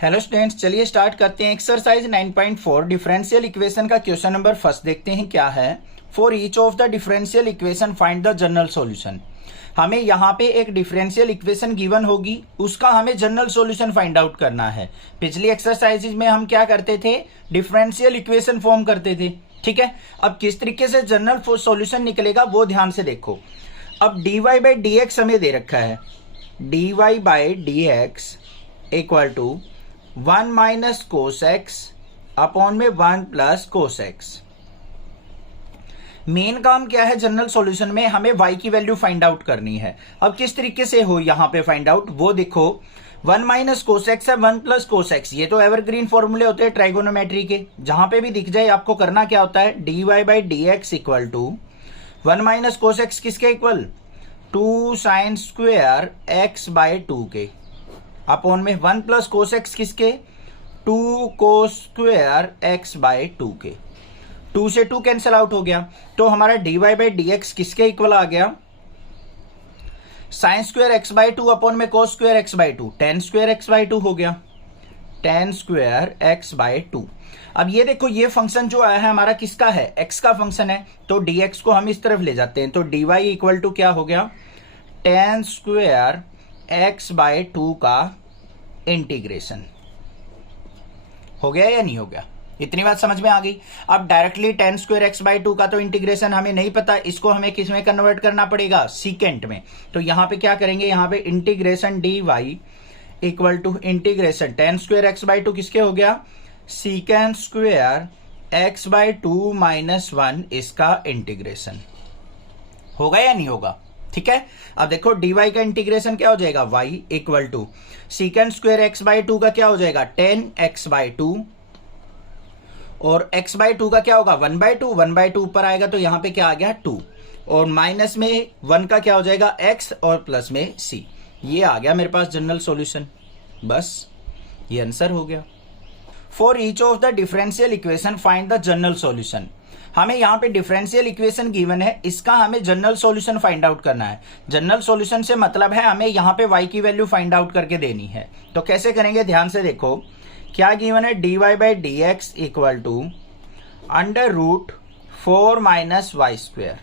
Hello students, चलिए start करते हैं। एक्सरसाइज 9.4 डिफरेंशियल इक्वेशन का क्वेश्चन नंबर फर्स्ट देखते हैं क्या है। For each of the differential equation find the general solution. हमें यहाँ पे एक डिफरेंशियल इक्वेशन गिवन होगी, उसका हमें जनरल सॉल्यूशन फाइंड आउट करना है। पिछली एक्सरसाइजेज में हम क्या करते थे, डिफरेंशियल इक्वेशन फॉर्म करते थे, ठीक है। अब किस तरीके से जनरल सॉल्यूशन निकलेगा वो ध्यान से देखो। अब dy बाई डी एक्स हमें दे रखा है, dy by D x equal to 1 minus cos X upon में 1 प्लस कोस एक्स। मेन काम क्या है जनरल सॉल्यूशन में, हमें y की वैल्यू फाइंड आउट करनी है। अब किस तरीके से हो यहां पे फाइंड आउट वो देखो। 1 माइनस कोस एक्स है 1 प्लस कोस एक्स, ये तो एवरग्रीन फॉर्मूले होते हैं ट्राइगोनोमेट्री के। जहां पे भी दिख जाए आपको करना क्या होता है, dy by D x equal to 1 minus cos x किसके equal, 2 sine square x by 2 के अपॉन में 1 प्लस कोस एक्स किसके, 2 कोस स्क्वेयर एक्स बाई 2 के। 2 से 2 कैंसिल आउट हो गया, तो हमारा dy बाई डी एक्स किसके इक्वल आ गया, sine square x by 2 upon में cos square x by 2, tan square x by 2 हो गया, टेन स्क्वेयर एक्स बाई 2। अब ये देखो, ये फंक्शन जो आया है हमारा किसका है, x का फंक्शन है, तो dx को हम इस तरफ ले जाते हैं, तो dy इक्वल टू क्या हो गया, टेन स्क्वेयर एक्स बाई 2 का इंटीग्रेशन। हो गया या नहीं हो गया, इतनी बात समझ में आ गई। अब directly ten square x by 2 का तो इंटीग्रेशन हमें नहीं पता, इसको हमें किस में कन्वर्ट करना पड़ेगा, सीकेंट में। तो यहां पे क्या करेंगे, यहां पे integration D Y equal to integration tan square x by 2 किसके हो गया, secant square x by 2 minus 1 इसका इंटीग्रेशन। होगा या नहीं होगा, ठीक है। अब देखो dy का इंटीग्रेशन क्या हो जाएगा, y equal to secant square x by 2 का क्या हो जाएगा, 10x बाई 2, और x बाई 2 का क्या होगा 1 बाई 2, 1 बाई 2 ऊपर आएगा तो यहां पे क्या आ गया 2, और माइनस में 1 का क्या हो जाएगा x और प्लस में c। ये आ गया मेरे पास जनरल सॉल्यूशन, बस ये आंसर हो गया। For each of the differential equation find the general solution. हमें यहाँ पे डिफरेंशियल इक्वेशन गिवन है, इसका हमें जनरल सॉल्यूशन फाइंड आउट करना है। जनरल सॉल्यूशन से मतलब है हमें यहाँ पे y की वैल्यू फाइंड आउट करके देनी है। तो कैसे करेंगे, ध्यान से देखो। क्या गिवन है, dy by D x equal to under root 4 minus Y square,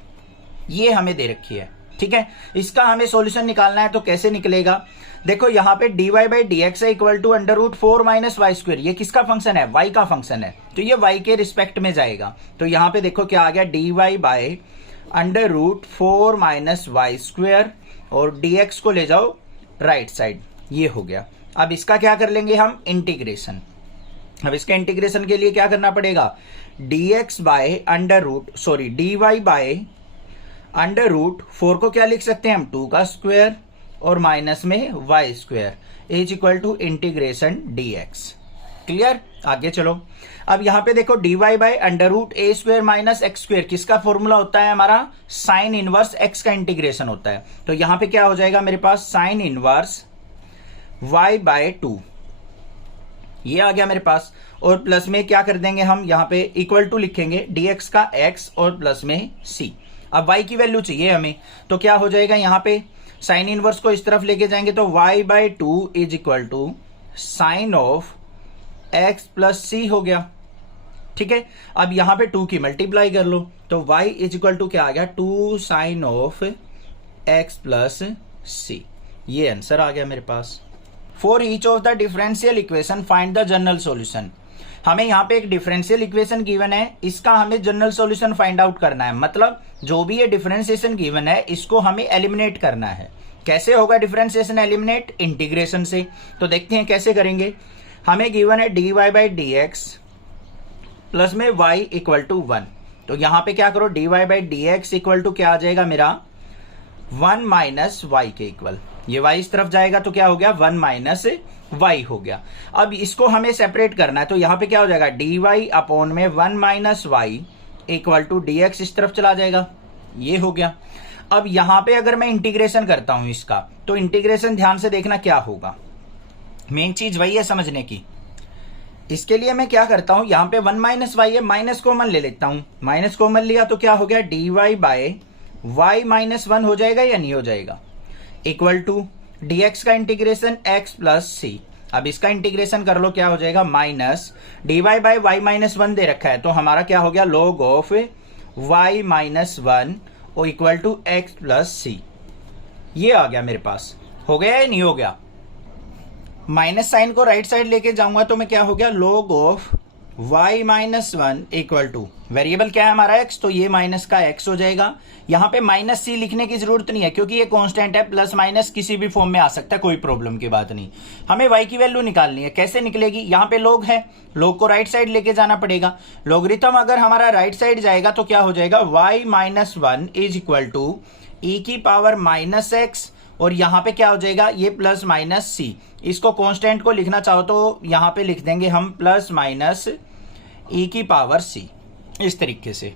ये हमें दे रखी है, ठीक है। इसका हमें सॉल्यूशन निकालना है, तो कैसे निकलेगा, देखो यहाँ पे dy बाई डी एक्स है equal to under root 4 minus Y square, ये किसका फंक्शन है, y का फंक्शन है, तो ये y के रिस्पेक्ट में जाएगा। तो यहाँ पे देखो क्या आ गया, dy by under root 4 minus Y square, और dx को ले जाओ राइट साइड, ये हो गया। अब इसका क्या कर लेंगे हम, इंटीग्रेशन। अब इसके इंटीग्रेशन के लिए क्या करना पड़ेगा, dx by under root dy by under root 4 को क्या लिख सकते हैं हम, 2 का स्क्वायर और माइनस में y square is equal to integration dx। Clear, आगे चलो। अब यहां पे देखो dy by under root A square minus x square किसका फॉर्मूला होता है, हमारा साइन इनवर्स x का इंटीग्रेशन होता है। तो यहां पे क्या हो जाएगा मेरे पास, साइन इनवर्स y बाय 2, ये आ गया मेरे पास, और प्लस में क्या कर देंगे हम, यहां पे इक्वल टू लिखेंगे dx का x और प्लस में c। अब y की वैल्यू चाहिए हमें, तो क्या हो जाएगा, यहां पे साइन इनवर्स को इस तरफ लेके जाएंगे तो y by 2 is equal to sine of x plus c हो गया, ठीक है। अब यहां पे 2 की मल्टीप्लाई कर लो, तो y इज इक्वल टू क्या आ गया, 2 sine of x plus c, ये आंसर आ गया मेरे पास। For each of the differential equation find the general solution. हमें यहाँ पे एक डिफरेंशियल इक्वेशन गिवन है, इसका हमें जनरल सॉल्यूशन फाइंड आउट करना है, मतलब जो भी ये डिफरेंशिएशन गिवन है इसको हमें एलिमिनेट करना है। कैसे होगा डिफरेंशिएशन एलिमिनेट, इंटीग्रेशन से। तो देखते हैं कैसे करेंगे। हमें गिवन है dy by D X plus में y इक्वल टू 1, तो यहां पे क्या करो, dy by D x equal to क्या आ जाएगा मेरा, 1 माइनस वाई के इक्वल, ये y इस तरफ जाएगा तो क्या हो गया, 1 माइनस y हो गया। अब इसको हमें सेपरेट करना है, तो यहां पे क्या हो जाएगा, dy अपॉन में 1 minus Y equal to dx इस तरफ चला जाएगा, ये हो गया। अब यहां पे अगर मैं इंटीग्रेशन करता हूं इसका, तो इंटीग्रेशन ध्यान से देखना क्या होगा, मेन चीज वही है समझने की। इसके लिए मैं क्या करता हूं, यहां पे 1 माइनस वाई है, माइनस कॉमन ले लेता हूं, माइनस कॉमन लिया तो क्या हो गया, dy बाय y माइनस 1 हो जाएगा या नहीं हो जाएगा, इक्वल टू dx का इंटीग्रेशन x प्लस c, अब इसका इंटीग्रेशन कर लो, क्या हो जाएगा minus dy by y minus 1 दे रखा है, तो हमारा क्या हो गया log ऑफ y माइनस 1 और इक्वल टू एक्स प्लस सी। ये आ गया मेरे पास, हो गया या नहीं हो गया। माइनस साइन को राइट साइड लेके जाऊंगा तो मैं क्या हो गया log of y minus 1 equal to, variable क्या है हमारा x, तो ये माइनस का x हो जाएगा। यहां पे माइनस सी लिखने की जरूरत नहीं है क्योंकि ये कांस्टेंट है, प्लस माइनस किसी भी फॉर्म में आ सकता है, कोई प्रॉब्लम की बात नहीं। हमें y की वैल्यू निकालनी है, कैसे निकलेगी, यहाँ पे log है, log को राइट साइड लेके जाना पड़ेगा। लॉगरिथम अगर हमारा राइट साइड जाएगा तो क्या हो जाएगा y minus 1 is equal to e की पावर माइनस एक्स, और यहां पे क्या हो जाएगा ये प्लस माइनस सी। इसको कांस्टेंट को लिखना चाहो तो यहां पे लिख देंगे हम प्लस माइनस e की पावर c, इस तरीके से।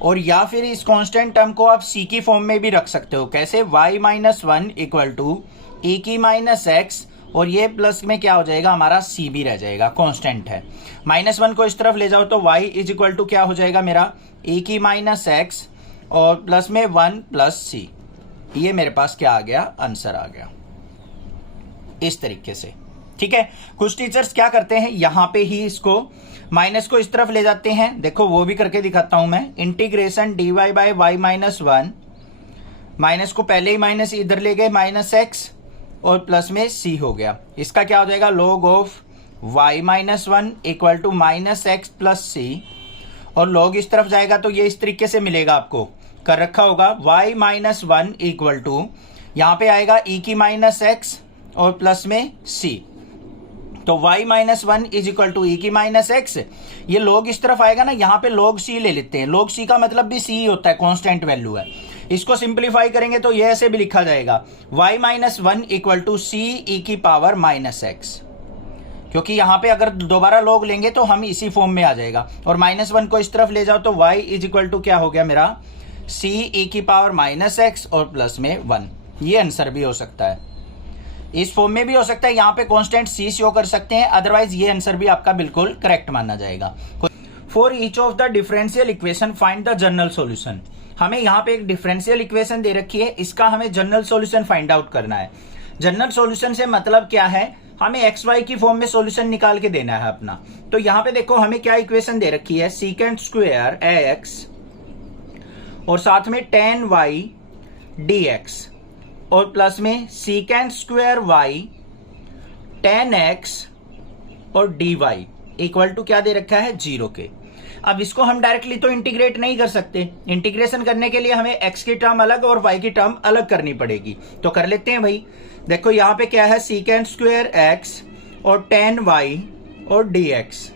और या फिर इस कांस्टेंट टर्म को आप c की फॉर्म में भी रख सकते हो, कैसे y minus 1 equal to e की माइनस एक्स, और ये प्लस में क्या हो जाएगा हमारा c भी रह जाएगा, कांस्टेंट है। माइनस 1 को इस तरफ ले जाओ तो y इज इक्वल टू क्या हो जाएगा मेरा e की माइनस एक्स और प्लस में 1 प्लस c। ये मेरे पास क्या आ गया, आंसर आ गया, इस तरीके से। ठीक है, कुछ टीचर्स क्या करते हैं यहां पे ही इसको माइनस को इस तरफ ले जाते हैं, देखो वो भी करके दिखाता हूं मैं। Integration dy by Y minus 1, minus को पहले ही माइनस इधर ले गए माइनस एक्स और प्लस में c हो गया। इसका क्या हो जाएगा log of y minus 1 equal to minus x plus c, और log इस तरफ जाएगा तो ये इस तरीके से मिलेगा, आपको कर रखा होगा y माइनस 1 इक्वल टू यहां पे आएगा e की माइनस एक्स और प्लस में c, तो y minus 1 is equal to e की माइनस एक्स। ये log इस तरफ आएगा ना, यहाँ पे log c ले लेते हैं, log c का मतलब भी c ही होता है, कांस्टेंट वैल्यू है। इसको सिंप्लीफाई करेंगे तो ये ऐसे भी लिखा जाएगा y minus 1 equal to c E की पावर माइनस एक्स, क्योंकि यहाँ पे अगर दोबारा log लेंगे तो हम इसी फॉर्म में आ जाएगा। और माइनस 1 को इस तरफ ले जाओ तो y इज इक्वल टू क्या हो गया मेरा c ई की पावर माइनस एक्स और प्लस में 1। ये आंसर भी हो सकता है, इस फॉर्म में भी हो सकता है, यहाँ पे कांस्टेंट c शो कर सकते हैं, अदरवाइज ये आंसर भी आपका बिल्कुल करेक्ट माना जाएगा। For each of the differential equation find the general solution. हमें यहाँ पे एक डिफरेंशियल इक्वेशन दे रखी है, इसका हमें जनरल सॉल्यूशन फाइंड आउट करना है। जनरल सॉल्यूशन से मतलब क्या है, हमें एक्स वाई की फॉर्म में सॉल्यूशन निकाल के देना है अपना। तो यहाँ पे देखो हमें क्या इक्वेशन दे रखी है, सीकेंड स्क्वायर एक्स और साथ में टेन वाई डी एक्स और प्लस में secant square Y tan X और डी वाई इक्वल टू क्या दे रखा है 0 के। अब इसको हम डायरेक्टली तो इंटीग्रेट नहीं कर सकते, इंटीग्रेशन करने के लिए हमें x की टर्म अलग और y की टर्म अलग करनी पड़ेगी। तो कर लेते हैं भाई, देखो यहाँ पे क्या है सीकेंड स्क्वायर x और टेन वाई और डी एक्स।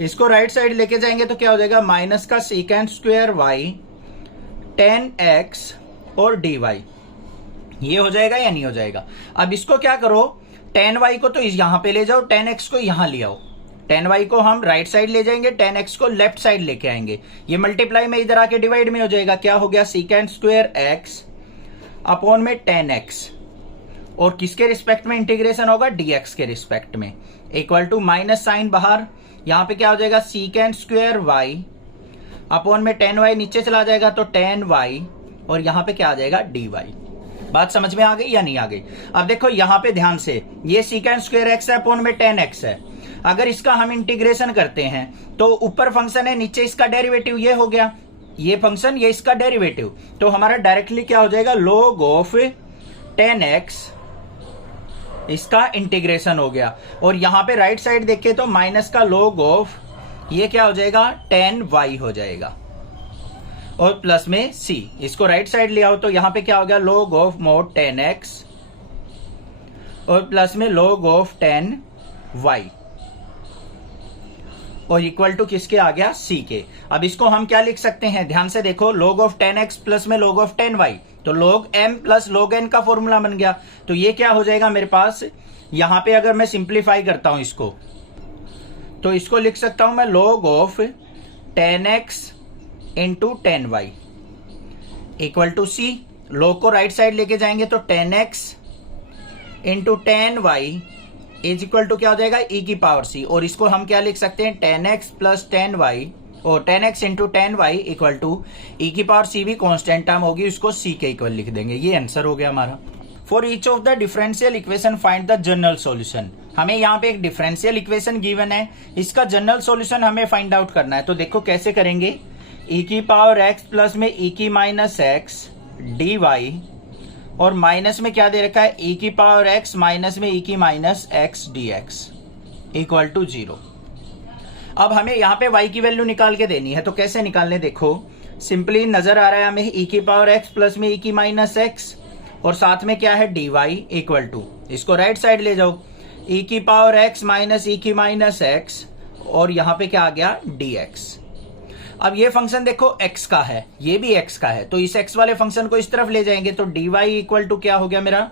इसको राइट साइड लेके जाएंगे तो क्या हो जाएगा माइनस का secant square Y tan X और डी वाई। ये हो जाएगा या नहीं हो जाएगा। अब इसको क्या करो, टेन वाई को तो यहां पे ले जाओ, टेन एक्स को यहां ले आओ। टेन वाई को हम राइट साइड ले जाएंगे, टेन एक्स को लेफ्ट साइड लेके आएंगे। ये मल्टीप्लाई में इधर आके डिवाइड में हो जाएगा, क्या हो गया सीकेंड स्क्वायर एक्स अपॉन में टेन एक्स, और किसके रिस्पेक्ट में इंटीग्रेशन होगा डीएक्स के रिस्पेक्ट में, इक्वल टू माइनस साइन बाहर, यहां पे क्या हो जाएगा सीकेंड स्क्वायर वाई अपॉन में टेन वाई नीचे चला जाएगा तो टेन वाई, और यहां पे क्या आ जाएगा डी वाई। बात समझ में आ गई या नहीं आ गई। अब देखो यहां पे ध्यान से, ये सीकेंड स्क्वायर एक्स है अपॉन में टेन एक्स है, अगर इसका हम इंटीग्रेशन करते हैं तो ऊपर फंक्शन है, नीचे इसका डेरिवेटिव ये हो गया, ये फंक्शन ये इसका डेरिवेटिव, तो हमारा डायरेक्टली क्या हो जाएगा log ऑफ टेन एक्स, इसका इंटीग्रेशन हो गया। और यहां पे राइट साइड देखें तो माइनस का log ऑफ ये क्या हो जाएगा टेन वाई हो जाएगा, और प्लस में c, इसको राइट साइड ले आओ तो यहां पे क्या हो गया log of mode ten X और प्लस में log ऑफ टेन वाई, और इक्वल टू किसके आ गया c के। अब इसको हम क्या लिख सकते हैं, ध्यान से देखो, log of tan x plus में log ऑफ टेन वाई, तो log m plus log n का फॉर्मूला बन गया। तो ये क्या हो जाएगा मेरे पास, यहां पे अगर मैं सिंप्लीफाई करता हूं इसको, तो इसको लिख सकता हूं मैं log of tan x into tan Y equal to C. log को राइट साइड लेके जाएंगे तो tan x into tan Y is equal to क्या हो जाएगा e की पावर c, और इसको हम क्या लिख सकते हैं tan x plus tan Y, और tan x into tan Y equal to e की पावर c भी कांस्टेंट टर्म होगी, उसको c के इक्वल लिख देंगे। ये आंसर हो गया हमारा। For each of the differential equation find the general solution. हमें यहाँ पे एक डिफरेंशियल इक्वेशन गिवन है, इसका जनरल सॉल्यूशन हमें फाइंड आउट करना है। तो देखो कैसे करेंगे, e की पावर x प्लस में e की माइनस x dy और माइनस में क्या दे रखा है, e की पावर x माइनस में e की minus x dx equal to 0। अब हमें यहाँ पे y की वैल्यू निकाल के देनी है। तो कैसे निकालने, देखो सिंपली नजर आ रहा है हमें e की पावर x प्लस में e की माइनस x और साथ में क्या है dy इक्वल टू, इसको राइट साइड ले जाओ, e की पावर x माइनस e की माइनस x और यहाँ पे क्या आ गया dx। अब ये फंक्शन देखो x का है, ये भी x का है, तो इस x वाले फंक्शन को इस तरफ ले जाएंगे तो dy इक्वल टू क्या हो गया मेरा,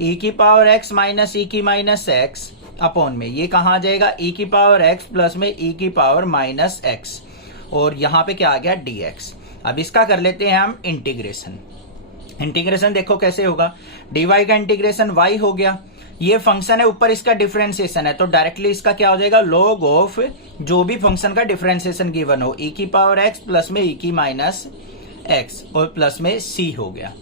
e की पावर x माइनस e की माइनस x अपॉन में ये कहाँ आ जाएगा, e की पावर x प्लस में e की पावर माइनस x और यहाँ पे क्या आ गया dx। अब इसका कर लेते हैं हम इंटीग्रेशन। इंटीग्रेशन देखो कैसे होगा, dy का इंटीग्रेशन y हो गया, ये फंक्शन है ऊपर इसका डिफरेंशिएशन है तो डायरेक्टली इसका क्या हो जाएगा, लॉग ऑफ जो भी फंक्शन का डिफरेंशिएशन गिवन हो, e की पावर x प्लस में e की माइनस x और प्लस में c हो गया।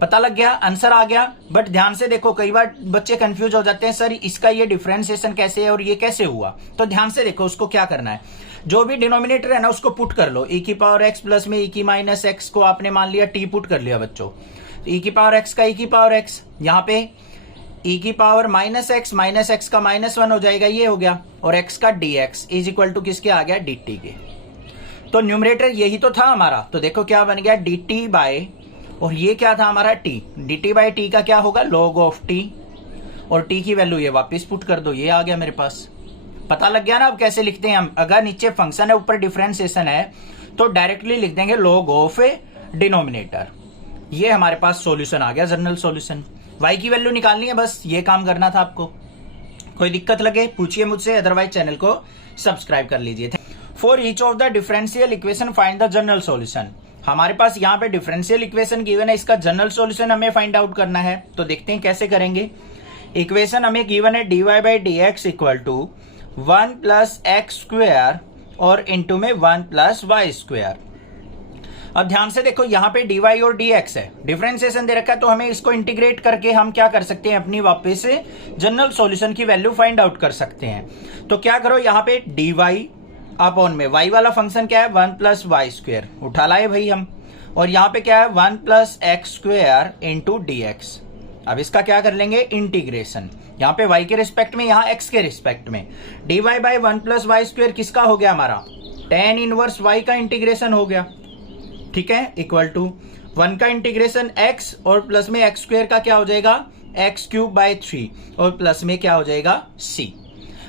पता लग गया, आंसर आ गया। बट ध्यान से देखो, कई बार बच्चे कंफ्यूज हो जाते हैं, सर इसका ये डिफरेंशिएशन कैसे है और ये कैसे हुआ। तो ध्यान से देखो, उसको क्या करना है, जो भी डिनोमिनेटर है ना उसको पुट कर लो, e की पावर x प्लस में e की माइनस x को आपने मान लिया t पुट कर लिया बच्चों, e की पावर x का e की पावर x, यहाँ पे e की पावर माइनस x का -1 हो जाएगा, ये हो गया, और x का dx इज इक्वल टू किसके आ गया, dt के। तो न्यूमरेटर यही तो था हमारा, तो देखो क्या बन गया dt बाय, और ये क्या था हमारा t, dt बाय t का क्या होगा, log ऑफ t, और t की वैल्यू ये वापस पुट कर दो, ये आ गया मेरे पास। पता लग गया ना अब कैसे लिखते हैं हम, अगर नीचे फंक्शन है ऊपर डिफरेंशिएशन है तो डायरेक्टली लिख देंगे log ऑफ डिनोमिनेटर। ये हमारे पास सॉल्यूशन आ गया, जनरल सॉल्यूशन। y की वैल्यू निकालनी है, बस ये काम करना था आपको। कोई दिक्कत लगे पूछिए मुझसे, अदरवाइज चैनल को सब्सक्राइब कर लीजिए। For each of the differential equation find the general solution. हमारे पास यहाँ पे डिफरेंशियल इक्वेशन गिवन है, इसका जनरल सॉल्यूशन हमें फाइंड आउट करना है। तो देखते हैं कैसे करेंगे। इक्वेशन हमें गिवन है dy by D x equal to 1 plus X square और इंटू में 1 प्लस वाई स्क्वेयर। अब ध्यान से देखो, यहाँ पे dy और dx है, डिफरेंशिएशन दे रखा है, तो हमें इसको इंटीग्रेट करके हम क्या कर सकते हैं, अपनी वापस से जनरल सॉल्यूशन की वैल्यू फाइंड आउट कर सकते हैं। तो क्या करो, यहाँ पे dy अपॉन में y वाला फंक्शन क्या है, 1 प्लस वाई स्क्वेयर उठा लाए भाई हम, और यहाँ पे क्या है 1 plus X square into dx। अब इसका क्या कर लेंगे, इंटीग्रेशन, यहाँ पे y के रिस्पेक्ट में, यहाँ x के रिस्पेक्ट में। dy by 1 plus Y square किसका हो गया, हमारा tan इनवर्स y का इंटीग्रेशन हो गया, ठीक है, इक्वल टू 1 का इंटीग्रेशन x और प्लस में एक्स स्क्वेयर का क्या हो जाएगा, एक्स क्यूब बाई 3 और प्लस में क्या हो जाएगा c।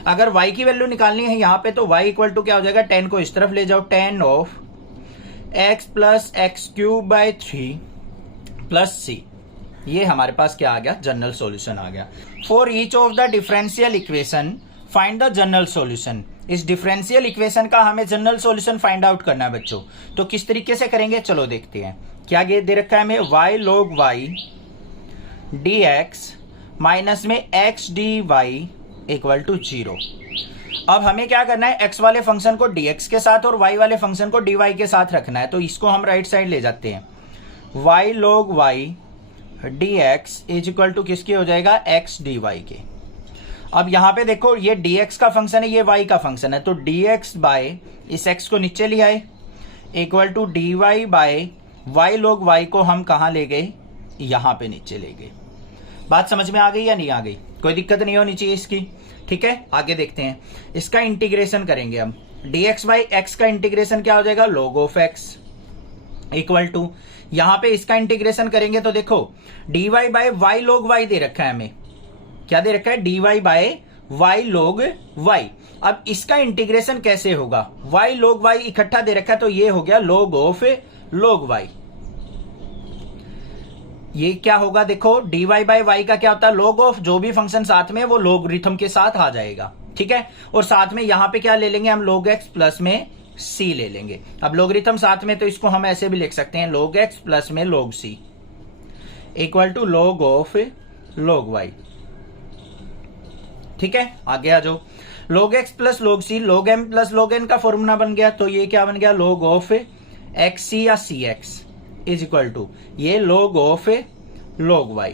अगर y की वैल्यू निकालनी है यहाँ पे तो y इक्वल टू क्या हो जाएगा, 10 को इस तरफ ले जाओ, tan of x plus x cube by 3 plus c। ये हमारे पास क्या आ गया, जनरल सॉल्यूशन आ गया। For each of the differential equation find the general solution. इस डिफरेंशियल इक्वेशन का हमें जनरल सॉल्यूशन फाइंड आउट करना है बच्चों। तो किस तरीके से करेंगे, चलो देखते हैं। क्या ये दे रखा है हमें, y log y dx minus में x dy इक्वल टू 0। अब हमें क्या करना है, x वाले फंक्शन को dx के साथ और y वाले फंक्शन को dy के साथ रखना है। तो इसको हम राइट साइड ले जाते हैं, y log y dx is equal to किसके हो जाएगा, x dy के। अब यहाँ पे देखो, ये dx का फंक्शन है, ये y का फंक्शन है, तो dx बाय इस x को नीचे ले आए equal to dy bye y log y को हम कहाँ ले गए, यहाँ पे नीचे ले गए। बात समझ में आ गई या नहीं आ गई, कोई दिक्कत नहीं होनी चाहिए इसकी, ठीक है। आगे देखते हैं, इसका इंटीग्रेशन करेंगे हम। dx बाई x का इंटीग्रेशन क्या हो जाएगा, log of x equal to, यहाँ पे इसका इंटीग्रेशन करेंगे तो देखो dy bye y log y दे रखा है हमें, क्या दे रखा है, dy bye y log y। अब इसका इंटीग्रेशन कैसे होगा, y log y इकट्ठा दे रखा है, तो ये हो गया log ऑफ log y। ये क्या होगा, देखो dy बाय y का क्या होता है, log ऑफ जो भी फंक्शन साथ में वो लोगरिथम के साथ आ जाएगा, ठीक है। और साथ में यहाँ पे क्या ले लेंगे हम, log x प्लस में c ले लेंगे। अब लोगरिथम साथ में तो इसको हम ऐसे भी लिख सकते हैं, log x प्लस में log c equal to log of log y, ठीक है। आगे आ जाओ, log x प्लस log c, log m plus log n का फॉर्मूला बन गया, तो ये क्या बन गया, log ऑफ xc या cx इज इक्वल टू ये log ऑफ log y,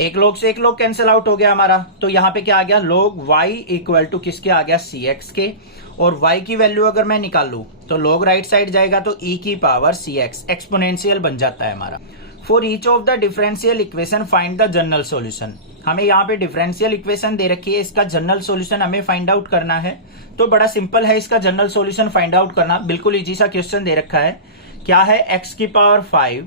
एक log से एक log कैंसिल आउट हो गया हमारा, तो यहाँ पे क्या आ गया, log y इक्वल टू किसके आ गया, cx के, और y की वैल्यू अगर मैं निकाल लूं तो log राइट साइड जाएगा तो e की पावर cx एक्सपोनेंशियल बन जाता है हमारा। For each of the differential equation find the general solution. हमें यहाँ पे डिफरेंशियल इक्वेशन दे रखी है, इसका जनरल सॉल्यूशन हमें फाइंड आउट करना है। तो बड़ा सिंपल है इसका जनरल सॉल्यूशन फाइंड आउट करना, बिल्कुल इजी सा क्वेश्चन दे रखा है। क्या है, x की power 5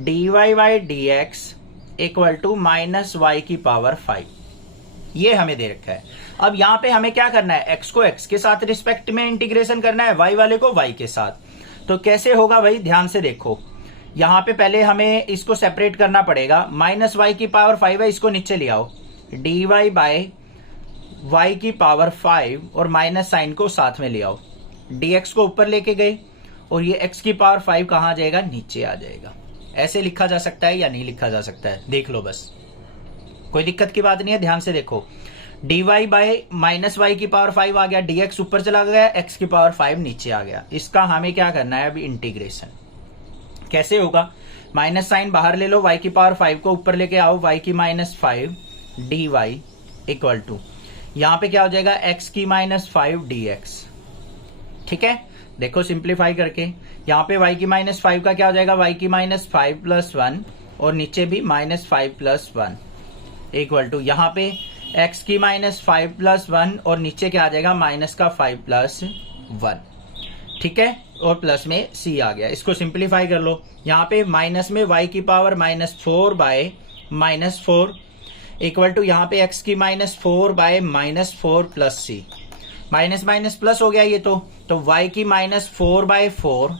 dy by D x equal to minus Y की पावर 5, ये हमें दे रखा है। अब यहाँ पे हमें क्या करना है, x को x के साथ रिस्पेक्ट में इंटीग्रेशन करना है, y वाले को y के साथ। तो कैसे होगा भाई, ध्यान से देखो, यहाँ पे पहले हमें इसको सेपरेट करना पड़ेगा। माइनस वाई की पावर 5 है, इसको नीचे ले आओ, डी वाई बाई वाई की पावर 5 और माइनस साइन को साथ में ले आओ, dx को ऊपर लेके गए और ये x की पावर 5 कहाँ आ जाएगा, नीचे आ जाएगा। ऐसे लिखा जा सकता है या नहीं लिखा जा सकता है, देख लो बस, कोई दिक्कत की बात नहीं है, ध्यान से देखो। dy बाई माइनस वाई की पावर 5 आ गया, dx ऊपर चला गया, x की पावर 5 नीचे आ गया। इसका हमें क्या करना है अभी, इंटीग्रेशन। कैसे होगा, माइनस साइन बाहर ले लो, y की पावर 5 को ऊपर लेके आओ, y की माइनस 5 dy इक्वल टू, यहाँ पे क्या हो जाएगा, x की माइनस 5 dx। ठीक है, देखो सिंप्लीफाई करके, यहाँ पे y की माइनस 5 का क्या हो जाएगा, y की माइनस 5 प्लस 1 और नीचे भी माइनस 5 प्लस 1 इक्वल टू, यहाँ पे x की माइनस 5 प्लस 1 और नीचे क्या आ जाएगा, माइनस का 5 प्लस 1। ठीक है, और प्लस में c आ गया। इसको सिंप्लीफाई कर लो, यहाँ पे माइनस में y की power minus 4 by minus 4 equal to, यहाँ पे x की minus 4 by minus 4 plus c, minus minus plus हो गया ये तो y की minus 4 by 4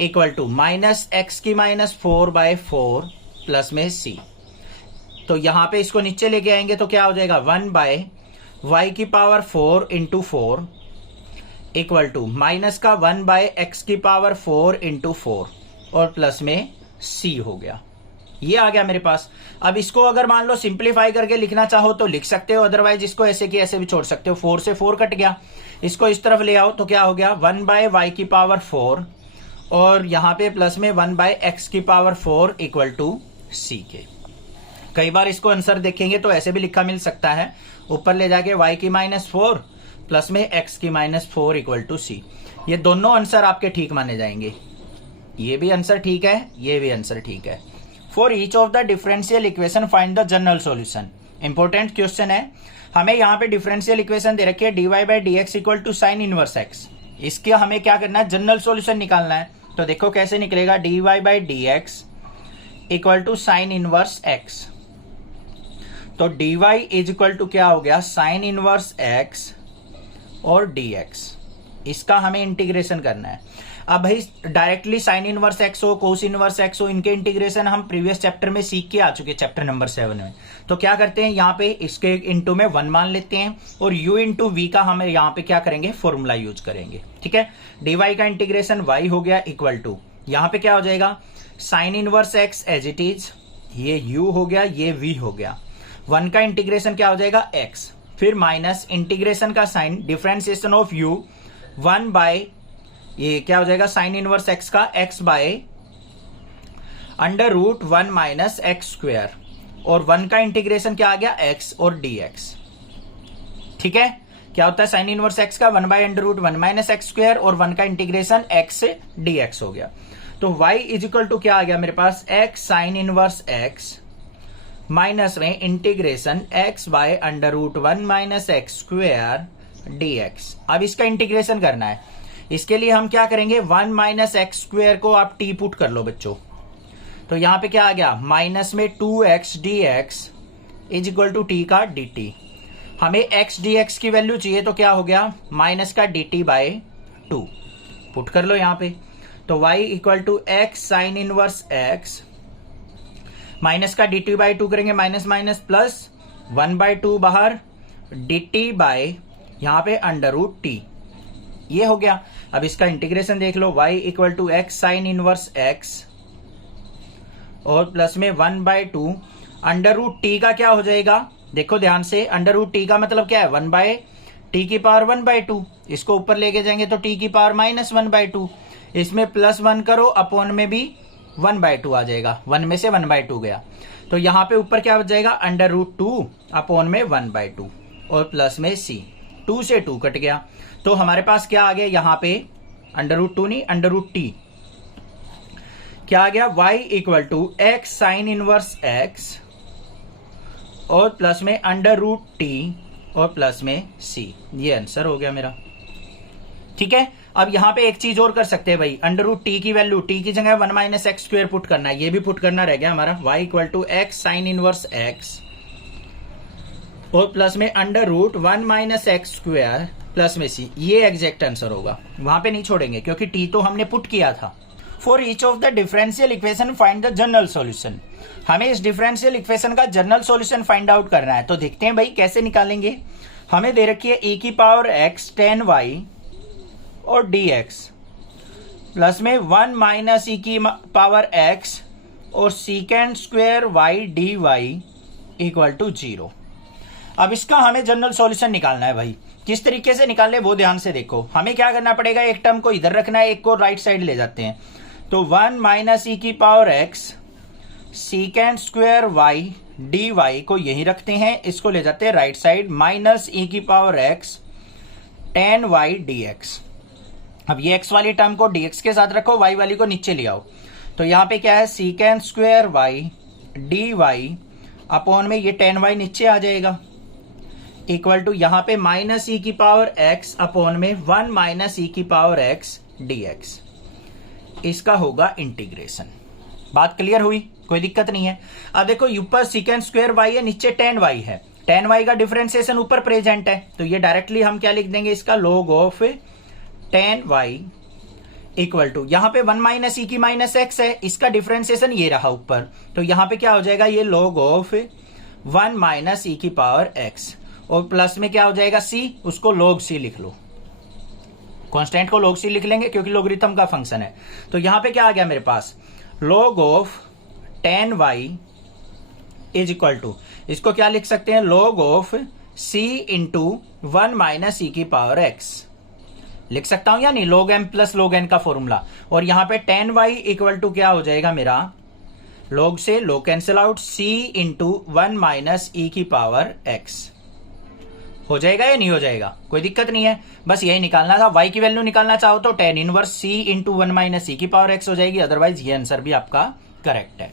equal to minus X की माइनस 4 बाय 4 प्लस में c। तो यहाँ पे इसको नीचे लेके आएंगे तो क्या हो जाएगा, 1 बाय वाई की power 4 into 4 equal to minus का 1 बाय एक्स की पावर 4 इंटू 4 और प्लस में c हो गया। ये आ गया मेरे पास। अब इसको अगर मान लो सिंप्लीफाई करके लिखना चाहो तो लिख सकते हो, अदरवाइज इसको ऐसे की ऐसे भी छोड़ सकते हो। 4 से 4 कट गया, इसको इस तरफ ले आओ तो क्या हो गया, 1 बाय वाई की पावर 4 और यहाँ पे प्लस में 1 बाय एक्स की पावर 4 इक्वल टू c के। कई बार इसको आंसर देखेंगे तो ऐसे भी लिखा मिल सकता है, ऊपर ले जाके y की माइनस 4 प्लस में x की माइनस 4 इक्वल टू c। ये दोनों आंसर आपके ठीक माने जाएंगे, ये भी आंसर ठीक है, ये भी आंसर ठीक है। For each of the differential equation find the general solution. Important question है, हमें यहाँ पे डिफरेंशियल इक्वेशन दे रखी है dy by D x equal to sine inverse x। इसके हमें क्या करना है, जनरल सॉल्यूशन निकालना है। तो देखो कैसे निकलेगा, dy by D x equal to sine inverse x। तो dy इज इक्वल टू क्या हो गया, साइन इनवर्स x और dx। इसका हमें इंटीग्रेशन करना है। अब भाई डायरेक्टली साइन इनवर्स x हो, कोस इनवर्स x हो, इनके इंटीग्रेशन हम प्रीवियस चैप्टर में सीख के आ चुके, चैप्टर नंबर 7 में। तो क्या करते हैं, यहाँ पे इसके इंटू में 1 मान लेते हैं और u इंटू वी का हम यहाँ पे क्या करेंगे, फॉर्मूला यूज करेंगे। ठीक है, dy का इंटीग्रेशन y हो गया इक्वल टू, यहाँ पे क्या हो जाएगा, sine inverse x as it is, ये u हो गया, ये v हो गया। 1 का इंटीग्रेशन क्या हो जाएगा, x, फिर माइनस इंटीग्रेशन का sine, differentiation of u 1 by, ये क्या हो जाएगा, साइन इनवर्स x का x by under root 1 minus x square, और 1 का इंटीग्रेशन क्या आ गया, x और dx। ठीक है, क्या होता है, साइन इनवर्स x का 1 by under root 1 minus x square और 1 का इंटीग्रेशन x से dx हो गया। तो y इज इक्वल टू क्या आ गया मेरे पास, x sine inverse x minus में integration x by under root 1 minus x square dx। अब इसका इंटीग्रेशन करना है, इसके लिए हम क्या करेंगे, 1 माइनस एक्स स्क्वेयर को आप t पुट कर लो बच्चों। तो यहां पे क्या आ गया, माइनस में 2x dx is equal to t का dt। हमें x dx की वैल्यू चाहिए तो क्या हो गया, माइनस का dt बाय 2 पुट कर लो यहां पे। तो y equal to x sine inverse x minus का dt बाय 2 करेंगे, माइनस माइनस प्लस 1 बाय 2 बाहर, dt बाय यहां पे अंडर रूट t, ये हो गया। अब इसका इंटीग्रेशन देख लो, y equal to x sine inverse x और प्लस में 1 बाय 2 अंडर रूट टी का क्या हो जाएगा, देखो ध्यान से, अंडर रूट टी का मतलब क्या है, 1 बाय टी की पावर 1 बाय 2, इसको ऊपर लेके जाएंगे तो टी की पावर माइनस 1 बाय 2, इसमें प्लस 1 करो, अपॉन में भी 1 बाय 2 आ जाएगा, 1 में से 1 बाय 2 गया। तो यहां पे ऊपर क्या बच जाएगा, अंडर रूट 2 अपॉन में 1/2 और प्लस में c, 2 से 2 कट गया। तो हमारे पास क्या आ गया यहां पे, अंडर रूट 2 नहीं, अंडर रूट टी, क्या आ गया, y equal to x sine inverse x और प्लस में अंडर रूट टी और प्लस में c। ये आंसर हो गया मेरा। ठीक है, अब यहां पे एक चीज और कर सकते हैं भाई, अंडर रूट टी की वैल्यू, टी की जगह 1 माइनस एक्स स्क्वायर पुट करना है, ये भी पुट करना रह गया हमारा, y equal to x sine inverse x और प्लस में under root 1 minus x square plus में c। ये एग्जैक्ट आंसर होगा, वहां पे नहीं छोड़ेंगे क्योंकि t तो हमने पुट किया था। For each of the differential equation find the general solution. हमें इस डिफरेंशियल इक्वेशन का जनरल सॉल्यूशन फाइंड आउट करना है, तो देखते हैं भाई कैसे निकालेंगे। हमें दे रखी है e की पावर x tan y और dx प्लस में 1 माइनस e की पावर x और secant square y dy equal to 0। अब इसका हमें जनरल सॉल्यूशन निकालना है भाई। किस तरीके से निकालने वो ध्यान से देखो। हमें क्या करना पड़ेगा, एक टर्म को इधर रखना है, एक को राइट साइड ले जाते हैं। तो 1 माइनस e की power x secant square y dy को यही रखते हैं, इसको ले जाते हैं राइट साइड, माइनस e की power x tan y dx। अब ये x वाली टर्म को dx के साथ रखो, y वाली को नीचे ले आओ। तो यहाँ पे क्या है, secant square y dy upon में ये tan y नीचे आ जाएगा, इक्वल टू यहाँ पे माइनस e की पावर x अपॉन में 1 माइनस e की पावर x dx। इसका होगा इंटीग्रेशन। बात क्लियर हुई, कोई दिक्कत नहीं है। अब देखो ऊपर secant स्क्वायर y है, नीचे tan y है, tan y का डिफरेंशिएशन ऊपर प्रेजेंट है, तो ये डायरेक्टली हम क्या लिख देंगे, इसका log of tan y equal to यहाँ पे 1 माइनस e की माइनस x है, इसका डिफरेंशिएशन ये रहा ऊपर, तो यहाँ पे क्या हो जाएगा, ये log ऑफ 1 माइनस e की पावर x और प्लस में क्या हो जाएगा c, उसको log c लिख लो, कांस्टेंट को log c लिख लेंगे क्योंकि लोगरिथम का फंक्शन है। तो यहां पे क्या आ गया मेरे पास, log of tan y is equal to, इसको क्या लिख सकते हैं, log of c into 1 minus e की पावर x लिख सकता हूं या नहीं, log m plus log n का फॉर्मूला। और यहां पे tan y इक्वल टू क्या हो जाएगा मेरा, log से log cancel out, c into 1 minus e की पावर x हो जाएगा या नहीं हो जाएगा, कोई दिक्कत नहीं है, बस यही निकालना था। y की वैल्यू निकालना चाहो तो tan inverse c into 1 minus e की पावर x हो जाएगी, अदरवाइज ये आंसर भी आपका करेक्ट है।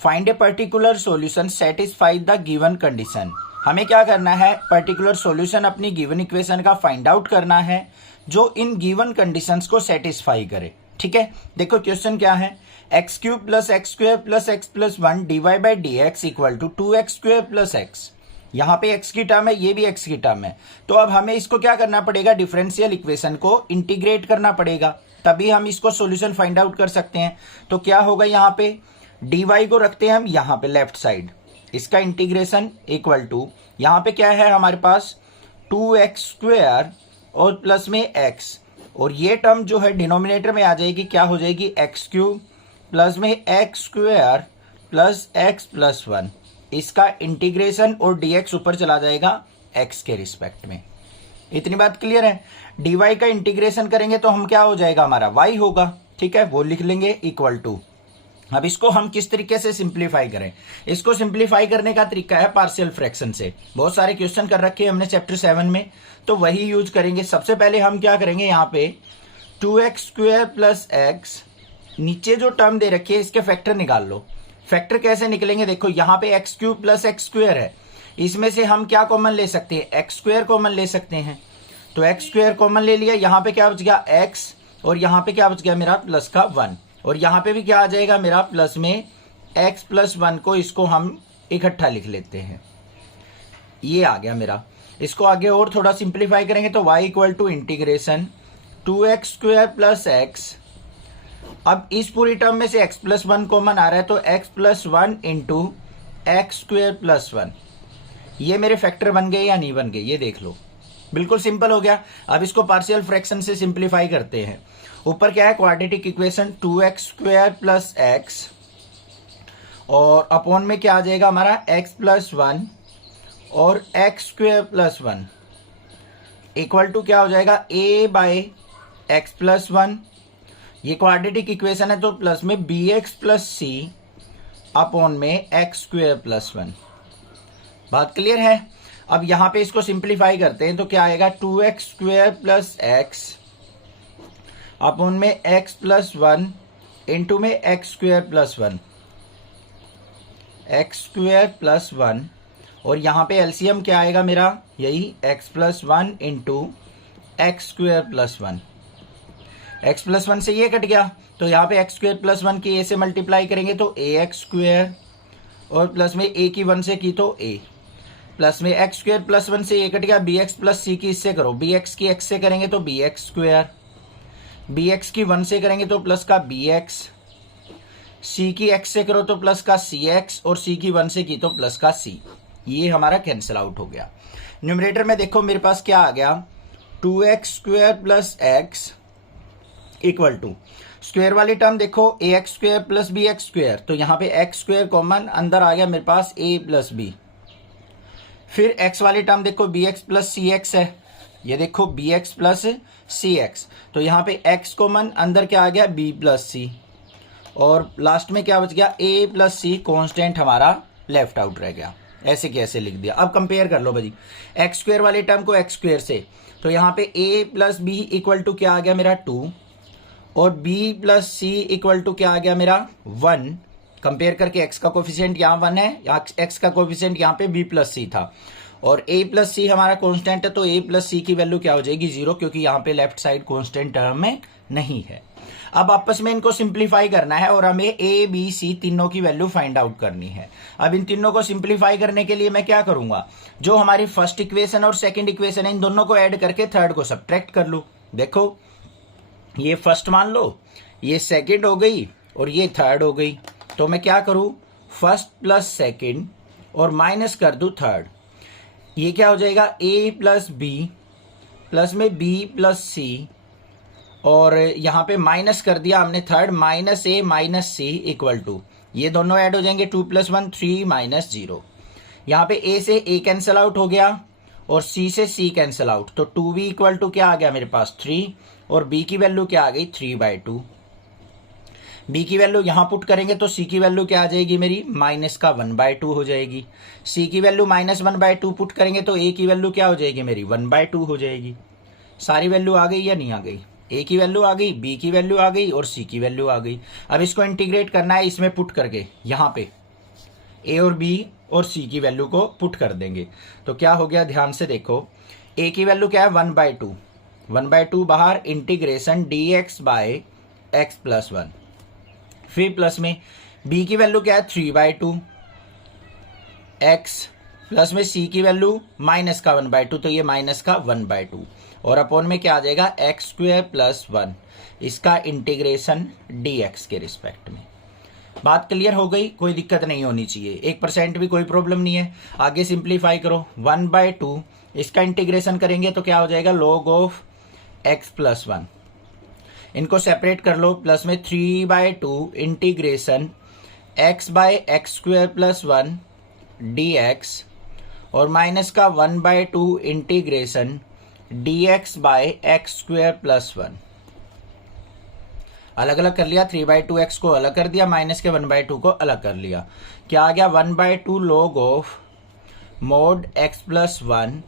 Find a particular solution satisfy the given condition. हमें क्या करना है, पर्टिकुलर सॉल्यूशन अपनी गिवन इक्वेशन का फाइंड आउट करना है जो इन गिवन कंडीशंस को सेटिस्फाई करे। ठीक है, देखो क्वेश्चन क्या है, x cube plus x square plus x plus 1 dy by D x equal to 2x square plus x. यहाँ पे x की टर्म है, ये भी x की टर्म है, तो अब हमें इसको क्या करना पड़ेगा, डिफरेंशियल इक्वेशन को इंटीग्रेट करना पड़ेगा, तभी हम इसको सॉल्यूशन फाइंड आउट कर सकते हैं। तो क्या होगा, यहाँ पे dy को रखते हैं हम यहाँ पे लेफ्ट साइड, इसका इंटीग्रेशन इक्वल टू यहाँ पे क्या है हमारे पास 2x स्क्वायर और प्लस में x, और ये टर्म जो है डिनोमिनेटर में आ जाएगी, क्या हो जाएगी, एक्स क्यूब प्लस में x square plus x plus 1, इसका इंटीग्रेशन और dx ऊपर चला जाएगा x के रिस्पेक्ट में। इतनी बात क्लियर है। dy का इंटीग्रेशन करेंगे तो हम क्या हो जाएगा, हमारा y होगा, ठीक है, वो लिख लेंगे इक्वल टू। अब इसको हम किस तरीके से सिंप्लीफाई करें, इसको सिंप्लीफाई करने का तरीका है पार्शियल फ्रैक्शन से। बहुत सारे क्वेश्चन कर रखे हैं हमने चैप्टर 7 में, तो वही यूज करेंगे। सबसे पहले हम क्या करेंगे, यहाँ पे 2x स्क्वायर प्लस एक्स, नीचे जो टर्म दे रखी है इसके फैक्टर निकाल लो। फैक्टर कैसे निकलेंगे, देखो यहाँ पे x cube plus x square है, इसमें से हम क्या कॉमन ले सकते हैं, एक्स स्क्वायर कॉमन ले सकते हैं, तो एक्स स्क्वायर कॉमन ले लिया, यहाँ पे क्या बच गया एक्स, और यहाँ पे क्या बच गया मेरा प्लस का 1, और यहाँ पे भी क्या आ जाएगा मेरा प्लस में एक्स प्लस 1 को, इसको हम इकट्ठा लिख लेते हैं, ये आ गया मेरा। इसको आगे और थोड़ा सिंप्लीफाई करेंगे तो y equal to integration 2x square plus x. अब इस पूरी टर्म में से x प्लस 1 कॉमन आ रहा है, तो x plus 1 into x square plus 1, ये मेरे फैक्टर बन गए या नहीं बन गए, ये देख लो, बिल्कुल सिंपल हो गया। अब इसको पार्शियल फ्रैक्शन से सिंप्लीफाई करते हैं। ऊपर क्या है, quadratic equation 2x square plus x, और अपॉन में क्या आ जाएगा हमारा x प्लस 1 और x square plus 1 equal to क्या हो जाएगा a बाई एक्स प्लस 1, ये क्वाड्रेटिक इक्वेशन है तो प्लस में bx प्लस c अपॉन में एक्स स्क्वायर प्लस 1। बात क्लियर है। अब यहां पे इसको सिंप्लीफाई करते हैं तो क्या आएगा, 2x square plus x upon में x प्लस 1 इंटू में x square plus 1, x square plus 1, और यहाँ पे एलसीएम क्या आएगा मेरा, यही x plus 1 into x square plus 1। X plus 1 से ये कट गया तो यहाँ पे एक्स स्क्वायर प्लस 1 की a से मल्टीप्लाई करेंगे तो ए एक्स स्क्वायर, और प्लस में a की 1 से की तो a, प्लस में एक्स स्क्वायर प्लस 1 से ये कट गया, bx प्लस c की इससे करो, bx की x से करेंगे तो bx स्क्वायर, bx की 1 से करेंगे तो प्लस का bx, c की x से करो तो प्लस का cx, और c की 1 से की तो प्लस का c। ये हमारा कैंसिल आउट हो गया। न्यूमरेटर में देखो मेरे पास क्या आ गया, 2x square plus x equal to, square वाली टर्म देखो a x square plus b x square, तो यहाँ पे एक्स स्क्वायर कॉमन अंदर आ गया मेरे पास a प्लस बी। फिर x वाली टर्म देखो बी एक्स प्लस सी एक्स है, ये देखो बी एक्स प्लस सी एक्स, तो यहाँ पे x कॉमन अंदर क्या आ गया b प्लस सी, और लास्ट में क्या बच गया a प्लस सी, कॉन्स्टेंट हमारा लेफ्ट आउट रह गया। ऐसे कैसे लिख दिया। अब कंपेयर कर लो भाई एक्स स्क्वायर वाले टर्म को एक्स स्क्वायर से, तो यहाँ पे a plus b equal to क्या आ गया मेरा 2, और b plus c equal to क्या आ गया मेरा 1। कंपेयर करके x का कोफिशिएंट यहाँ 1 है, x का कोफिशिएंट यहाँ पे b प्लस सी था, और a प्लस सी हमारा कांस्टेंट है, तो a प्लस सी की वैल्यू क्या हो जाएगी 0, क्योंकि यहाँ पे लेफ्ट साइड कांस्टेंट टर्म में नहीं है। अब आपस में इनको सिंप्लीफाई करना है और हमें a b c तीनों की वैल्यू फाइंड आउट करनी है। अब इन तीनों को सिंप्लीफाई करने के लिए मैं क्या करूंगा, जो हमारी फर्स्ट इक्वेशन और सेकंड इक्वेशन है इन दोनों को ऐड करके थर्ड को सब्ट्रैक्ट कर लूं। देखो ये फर्स्ट मान लो, ये सेकंड हो गई और ये थर्ड हो गई, तो मैं क्या करूं, फर्स्ट प्लस सेकंड और माइनस कर दूं थर्ड। ये क्या हो जाएगा a प्लस बी प्लस में b प्लस सी, और यहाँ पे माइनस कर दिया हमने third, minus a minus c equal to, ये दोनों ऐड हो जाएंगे 2 प्लस 1 3 माइनस 0। यहाँ पे a से a कैंसिल आउट हो गया और c से c कैंसिल आउट, तो 2b इक्वल टू क्या आ गया मेरे पास 3, और b की वैल्यू क्या आ गई 3/2। b की वैल्यू यहाँ पुट करेंगे तो c की वैल्यू क्या आ जाएगी मेरी माइनस का 1/2 हो जाएगी। c की वैल्यू माइनस 1/2 पुट करेंगे तो a की वैल्यू क्या हो जाएगी मेरी 1/2 हो जाएगी। सारी वैल्यू आ गई या नहीं आ गई, a की वैल्यू आ गई, b की वैल्यू आ गई और c की वैल्यू आ गई। अब इसको इंटीग्रेट करना है इसमें पुट करके, यहाँ पे a और b और c की वैल्यू को पुट कर देंगे तो क्या हो गया, ध्यान से देखो a की वैल्यू क्या है 1/2 बाहर, integration dx by x plus 1, फिर प्लस में b की वैल्यू क्या है 3/2 x, प्लस में c की वैल्यू माइनस का 1/2, तो ये माइनस का 1/2, और अपॉन में क्या आ जाएगा एक्स स्क्वायर प्लस 1, इसका इंटीग्रेशन dx के रिस्पेक्ट में। बात क्लियर हो गई, कोई दिक्कत नहीं होनी चाहिए, 1% भी कोई प्रॉब्लम नहीं है। आगे सिंप्लीफाई करो, 1/2 इसका इंटीग्रेशन करेंगे तो क्या हो जाएगा log ऑफ x प्लस 1, इनको सेपरेट कर लो, प्लस में 3/2 integration x by x square plus 1 dx, और माइनस का 1/2 integration dx by x square plus 1। अलग अलग कर लिया, 3/2x को अलग कर दिया, माइनस के 1/2 को अलग कर लिया, क्या आ गया 1/2 log of mode x plus 1,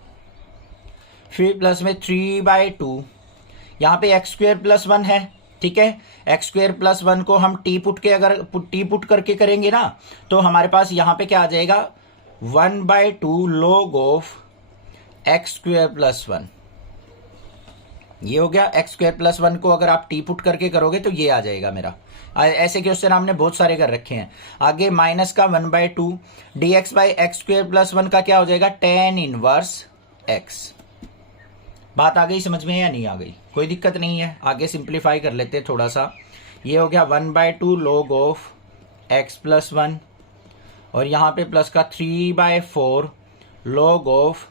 फिर प्लस में 3/2, यहाँ पे एक्स स्क्वायर प्लस 1 है, ठीक है, एक्स स्क्वायर प्लस 1 को हम टी पुट के अगर टी पुट करके करेंगे ना तो हमारे पास यहाँ पे क्या आ जाएगा 1/2 log of x square plus 1। ये हो गया, एक्स स्क्वायर प्लस 1 को अगर आप टी पुट करके करोगे तो ये आ जाएगा मेरा। ऐसे क्वेश्चन हमने बहुत सारे कर रखे हैं। आगे माइनस का 1/2 dx by x square plus 1 का क्या हो जाएगा tan इनवर्स x। बात आ गई समझ में या नहीं आ गई, कोई दिक्कत नहीं है। आगे सिंप्लीफाई कर लेते हैं थोड़ा सा, ये हो गया 1/2 log ऑफ x प्लस 1, और यहाँ पे प्लस का 3/4 log of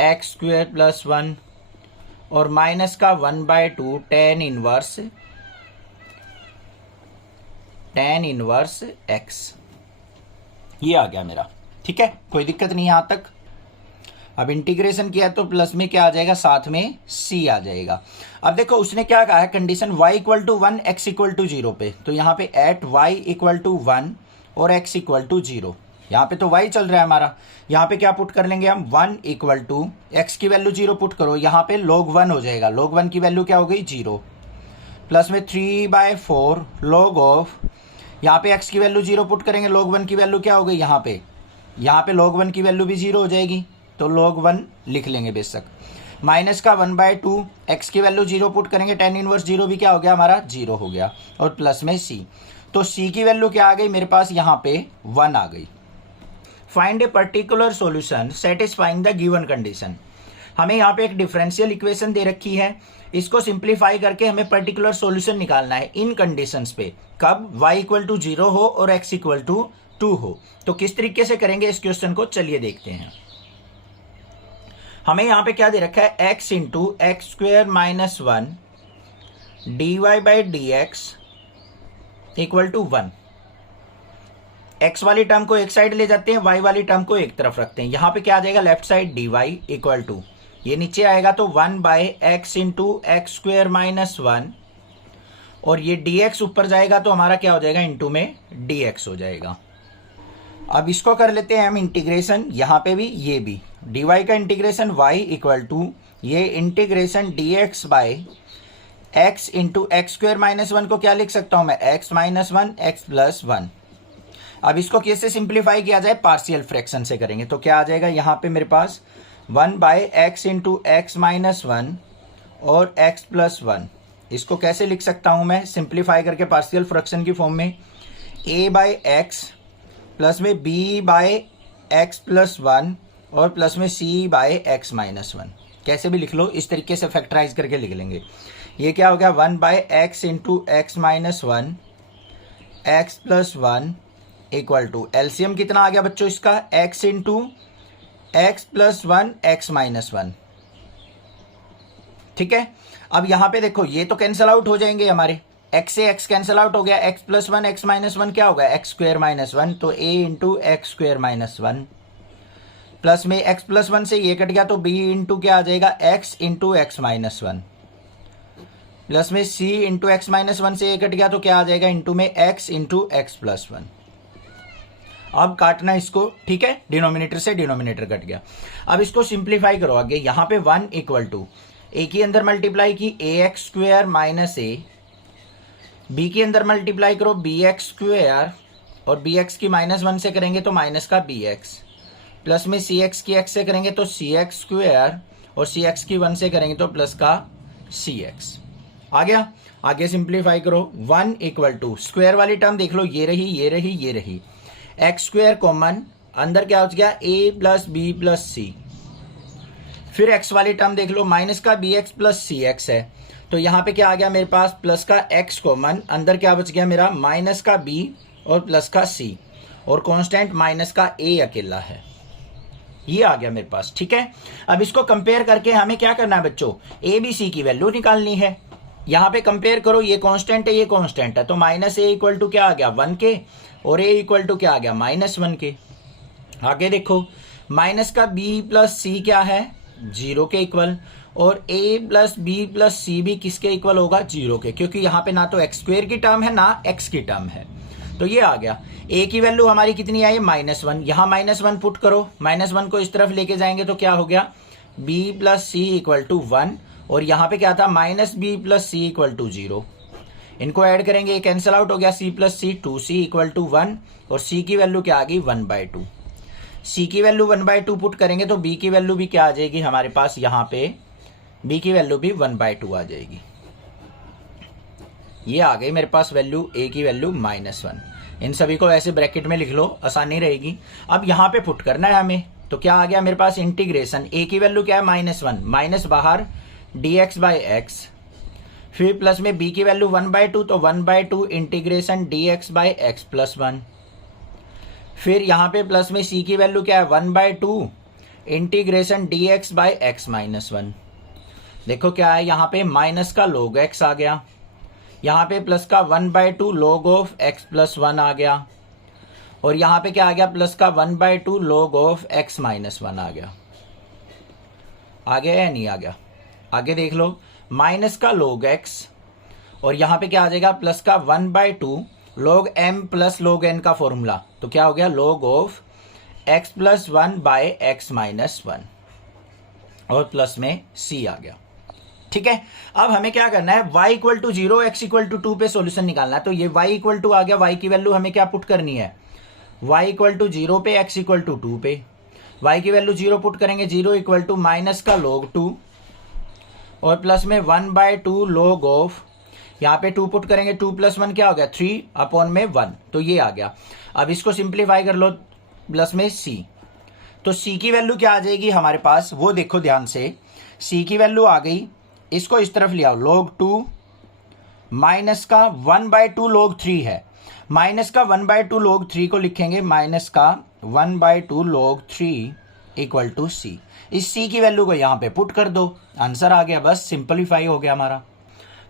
x square plus 1, और माइनस का 1/2 tan इनवर्स x। ये आ गया मेरा, ठीक है, कोई दिक्कत नहीं यहां तक। अब इंटीग्रेशन किया तो प्लस में क्या आ जाएगा, साथ में c आ जाएगा। अब देखो उसने क्या कहा है, कंडीशन y = 1 x = 0 पे, तो यहाँ पे एट y = 1 और x इक्वल टू 0। यहाँ पे तो y चल रहा है हमारा, यहाँ पे क्या पुट कर लेंगे हम 1 इक्वल टू x की वैल्यू 0 पुट करो, यहाँ पे log 1 हो जाएगा, log 1 की वैल्यू क्या हो गई 0, प्लस में 3/4 log ऑफ, यहाँ पे x की वैल्यू 0 पुट करेंगे, log 1 की वैल्यू क्या हो गई यहाँ पे log 1 की वैल्यू भी 0 हो जाएगी, तो log 1 लिख लेंगे बेशक, माइनस का 1/2 x की वैल्यू 0 पुट करेंगे, tan इनवर्स 0 भी क्या हो गया हमारा 0 हो गया, और प्लस में c, तो c की वैल्यू क्या आ गई मेरे पास यहाँ पे 1 आ गई। Find a particular solution satisfying the given condition. हमें यहाँ पे एक डिफरेंशियल इक्वेशन दे रखी है, इसको सिंप्लीफाई करके हमें पर्टिकुलर सॉल्यूशन निकालना है इन कंडीशंस पे, कब y इक्वल टू 0 हो और x इक्वल टू 2 हो। तो किस तरीके से करेंगे इस क्वेश्चन को, चलिए देखते हैं। हमें यहाँ पे क्या दे रखा है, x into x square minus 1 dy/dx equal to 1। x वाली टर्म को एक साइड ले जाते हैं, y वाली टर्म को एक तरफ रखते हैं, यहाँ पे क्या आ जाएगा left side dy equal to, ये नीचे आएगा तो 1/x into x square minus 1, और ये dx ऊपर जाएगा तो हमारा क्या हो जाएगा इंटू में dx हो जाएगा। अब इसको कर लेते हैं हम इंटीग्रेशन, यहाँ पे भी ये भी dy का इंटीग्रेशन y इक्वल टू ये integration dx by x into x square minus 1 को क्या लिख सकता हूं मैं, x माइनस 1 x प्लस 1। अब इसको कैसे सिंप्लीफाई किया जाए, पार्शियल फ्रैक्शन से करेंगे, तो क्या आ जाएगा यहाँ पे मेरे पास 1/x इंटू एक्स माइनस 1 और x प्लस 1। इसको कैसे लिख सकता हूं मैं सिंप्लीफाई करके पार्शियल फ्रैक्शन की फॉर्म में, a/x प्लस में b/x प्लस 1 और प्लस में c/x माइनस 1। कैसे भी लिख लो, इस तरीके से फैक्टराइज करके लिख लेंगे। ये क्या हो गया 1/x into x minus 1 x plus 1 equal to, LCM कितना आ गया बच्चों इसका, x into x plus 1 x minus 1। ठीक है, अब यहां पे देखो ये तो कैंसिल आउट हो जाएंगे हमारे, x से x कैंसिल आउट हो गया, x प्लस 1 x माइनस 1 क्या होगा एक्स स्क्वेयर माइनस 1, तो a into x square minus 1, plus में x प्लस 1 से ये कट गया तो b इंटू क्या आ जाएगा x into x minus 1, plus में c इंटू एक्स माइनस 1 से ये कट गया तो क्या आ जाएगा इंटू में x इंटू एक्स प्लस 1। अब काटना इसको, ठीक है, डिनोमिनेटर से डिनोमिनेटर कट गया। अब इसको सिंप्लीफाई करो आगे, यहां पे 1 इक्वल टू a की अंदर मल्टीप्लाई की ax square minus a, b की अंदर मल्टीप्लाई करो bx स्क्वेयर, और bx की माइनस 1 से करेंगे तो माइनस का bx, प्लस में cx की x से करेंगे तो cx स्क्वेयर, और cx की 1 से करेंगे तो प्लस का cx। आ गया, आगे सिंप्लीफाई करो, 1 इक्वल टू स्क्वायर वाली टर्म देख लो, ये रही ये रही ये रही, एक्स स्क्वायर कॉमन, अंदर क्या हो गया a प्लस बी प्लस सी, फिर x वाली टर्म देख लो, माइनस का bx प्लस cx है, तो यहाँ पे क्या आ गया मेरे पास प्लस का x कॉमन, अंदर क्या बच गया मेरा माइनस का b और प्लस का c, और कांस्टेंट माइनस का a अकेला है, ये आ गया मेरे पास। ठीक है, अब इसको कंपेयर करके हमें क्या करना है बच्चों, a b c की वैल्यू निकालनी है। यहाँ पे कंपेयर करो, ये कांस्टेंट है ये कांस्टेंट है, तो माइनस a इक्वल टू क्या आ गया 1 के, और a इक्वल टू क्या आ गया माइनस 1 के। आगे देखो, माइनस का b प्लस सी क्या है 0 के इक्वल, और a प्लस बी प्लस सी भी किसके इक्वल होगा 0 के, क्योंकि यहाँ पे ना तो एक्स स्क्वेयर की टर्म है ना x की टर्म है, तो ये आ गया। a की वैल्यू हमारी कितनी आई -1, यहाँ -1 पुट करो, -1 को इस तरफ लेके जाएंगे तो क्या हो गया b plus c equal to 1, और यहाँ पे क्या था -b plus c equal to 0। इनको ऐड करेंगे, कैंसिल आउट हो गया, c plus c 2c equal to 1, और c की वैल्यू क्या आ गई 1/2। c की वैल्यू 1/2 पुट करेंगे तो b की वैल्यू भी क्या आ जाएगी हमारे पास, यहाँ पे b की वैल्यू भी 1/2 आ जाएगी। ये आ गई मेरे पास वैल्यू, a की वैल्यू -1। इन सभी को ऐसे ब्रैकेट में लिख लो, आसानी रहेगी। अब यहाँ पे पुट करना है हमें, तो क्या आ गया मेरे पास इंटीग्रेशन, a की वैल्यू क्या है -1, माइनस बाहर dx बाई एक्स, फिर प्लस में b की वैल्यू 1/2, तो 1/2 integration dx by x plus 1, फिर यहाँ पे प्लस में c की वैल्यू क्या है 1/2 integration dx by x minus 1। देखो क्या है, यहाँ पे माइनस का log x आ गया, यहाँ पे प्लस का 1/2 log ऑफ x प्लस 1 आ गया, और यहाँ पे क्या आ गया प्लस का 1/2 log ऑफ x माइनस 1 आ गया। आ गया या नहीं आ गया, आगे देख लो, माइनस का log x, और यहाँ पे क्या आ जाएगा प्लस का 1/2 log m plus log n का फॉर्मूला, तो क्या हो गया, log of x plus 1 by x minus 1 और प्लस में c आ गया। ठीक है, अब हमें क्या करना है, y equal to 0 x equal to 2 पे सॉल्यूशन निकालना है। तो ये y इक्वल टू आ गया, y की वैल्यू हमें क्या पुट करनी है, y इक्वल टू 0 पे x इक्वल टू 2 पे, y की वैल्यू 0 पुट करेंगे, 0 इक्वल टू माइनस का log 2 और प्लस में 1 बाय 2 log ऑफ, यहाँ पे 2 पुट करेंगे, 2 प्लस 1 क्या हो गया, 3 अपॉन में 1, तो ये आ गया। अब इसको सिंप्लीफाई कर लो, प्लस में c, तो c की वैल्यू क्या आ जाएगी हमारे पास, वो देखो ध्यान से, c की वैल्यू आ गई, इसको इस तरफ ले आओ, log 2 माइनस का 1 बाय 2 log 3 है, माइनस का 1 बाय 2 log 3 को लिखेंगे माइनस का 1 by 2 log 3 equal to c। इस c की वैल्यू को यहाँ पे पुट कर दो, आंसर आ गया, बस सिंपलीफाई हो गया हमारा।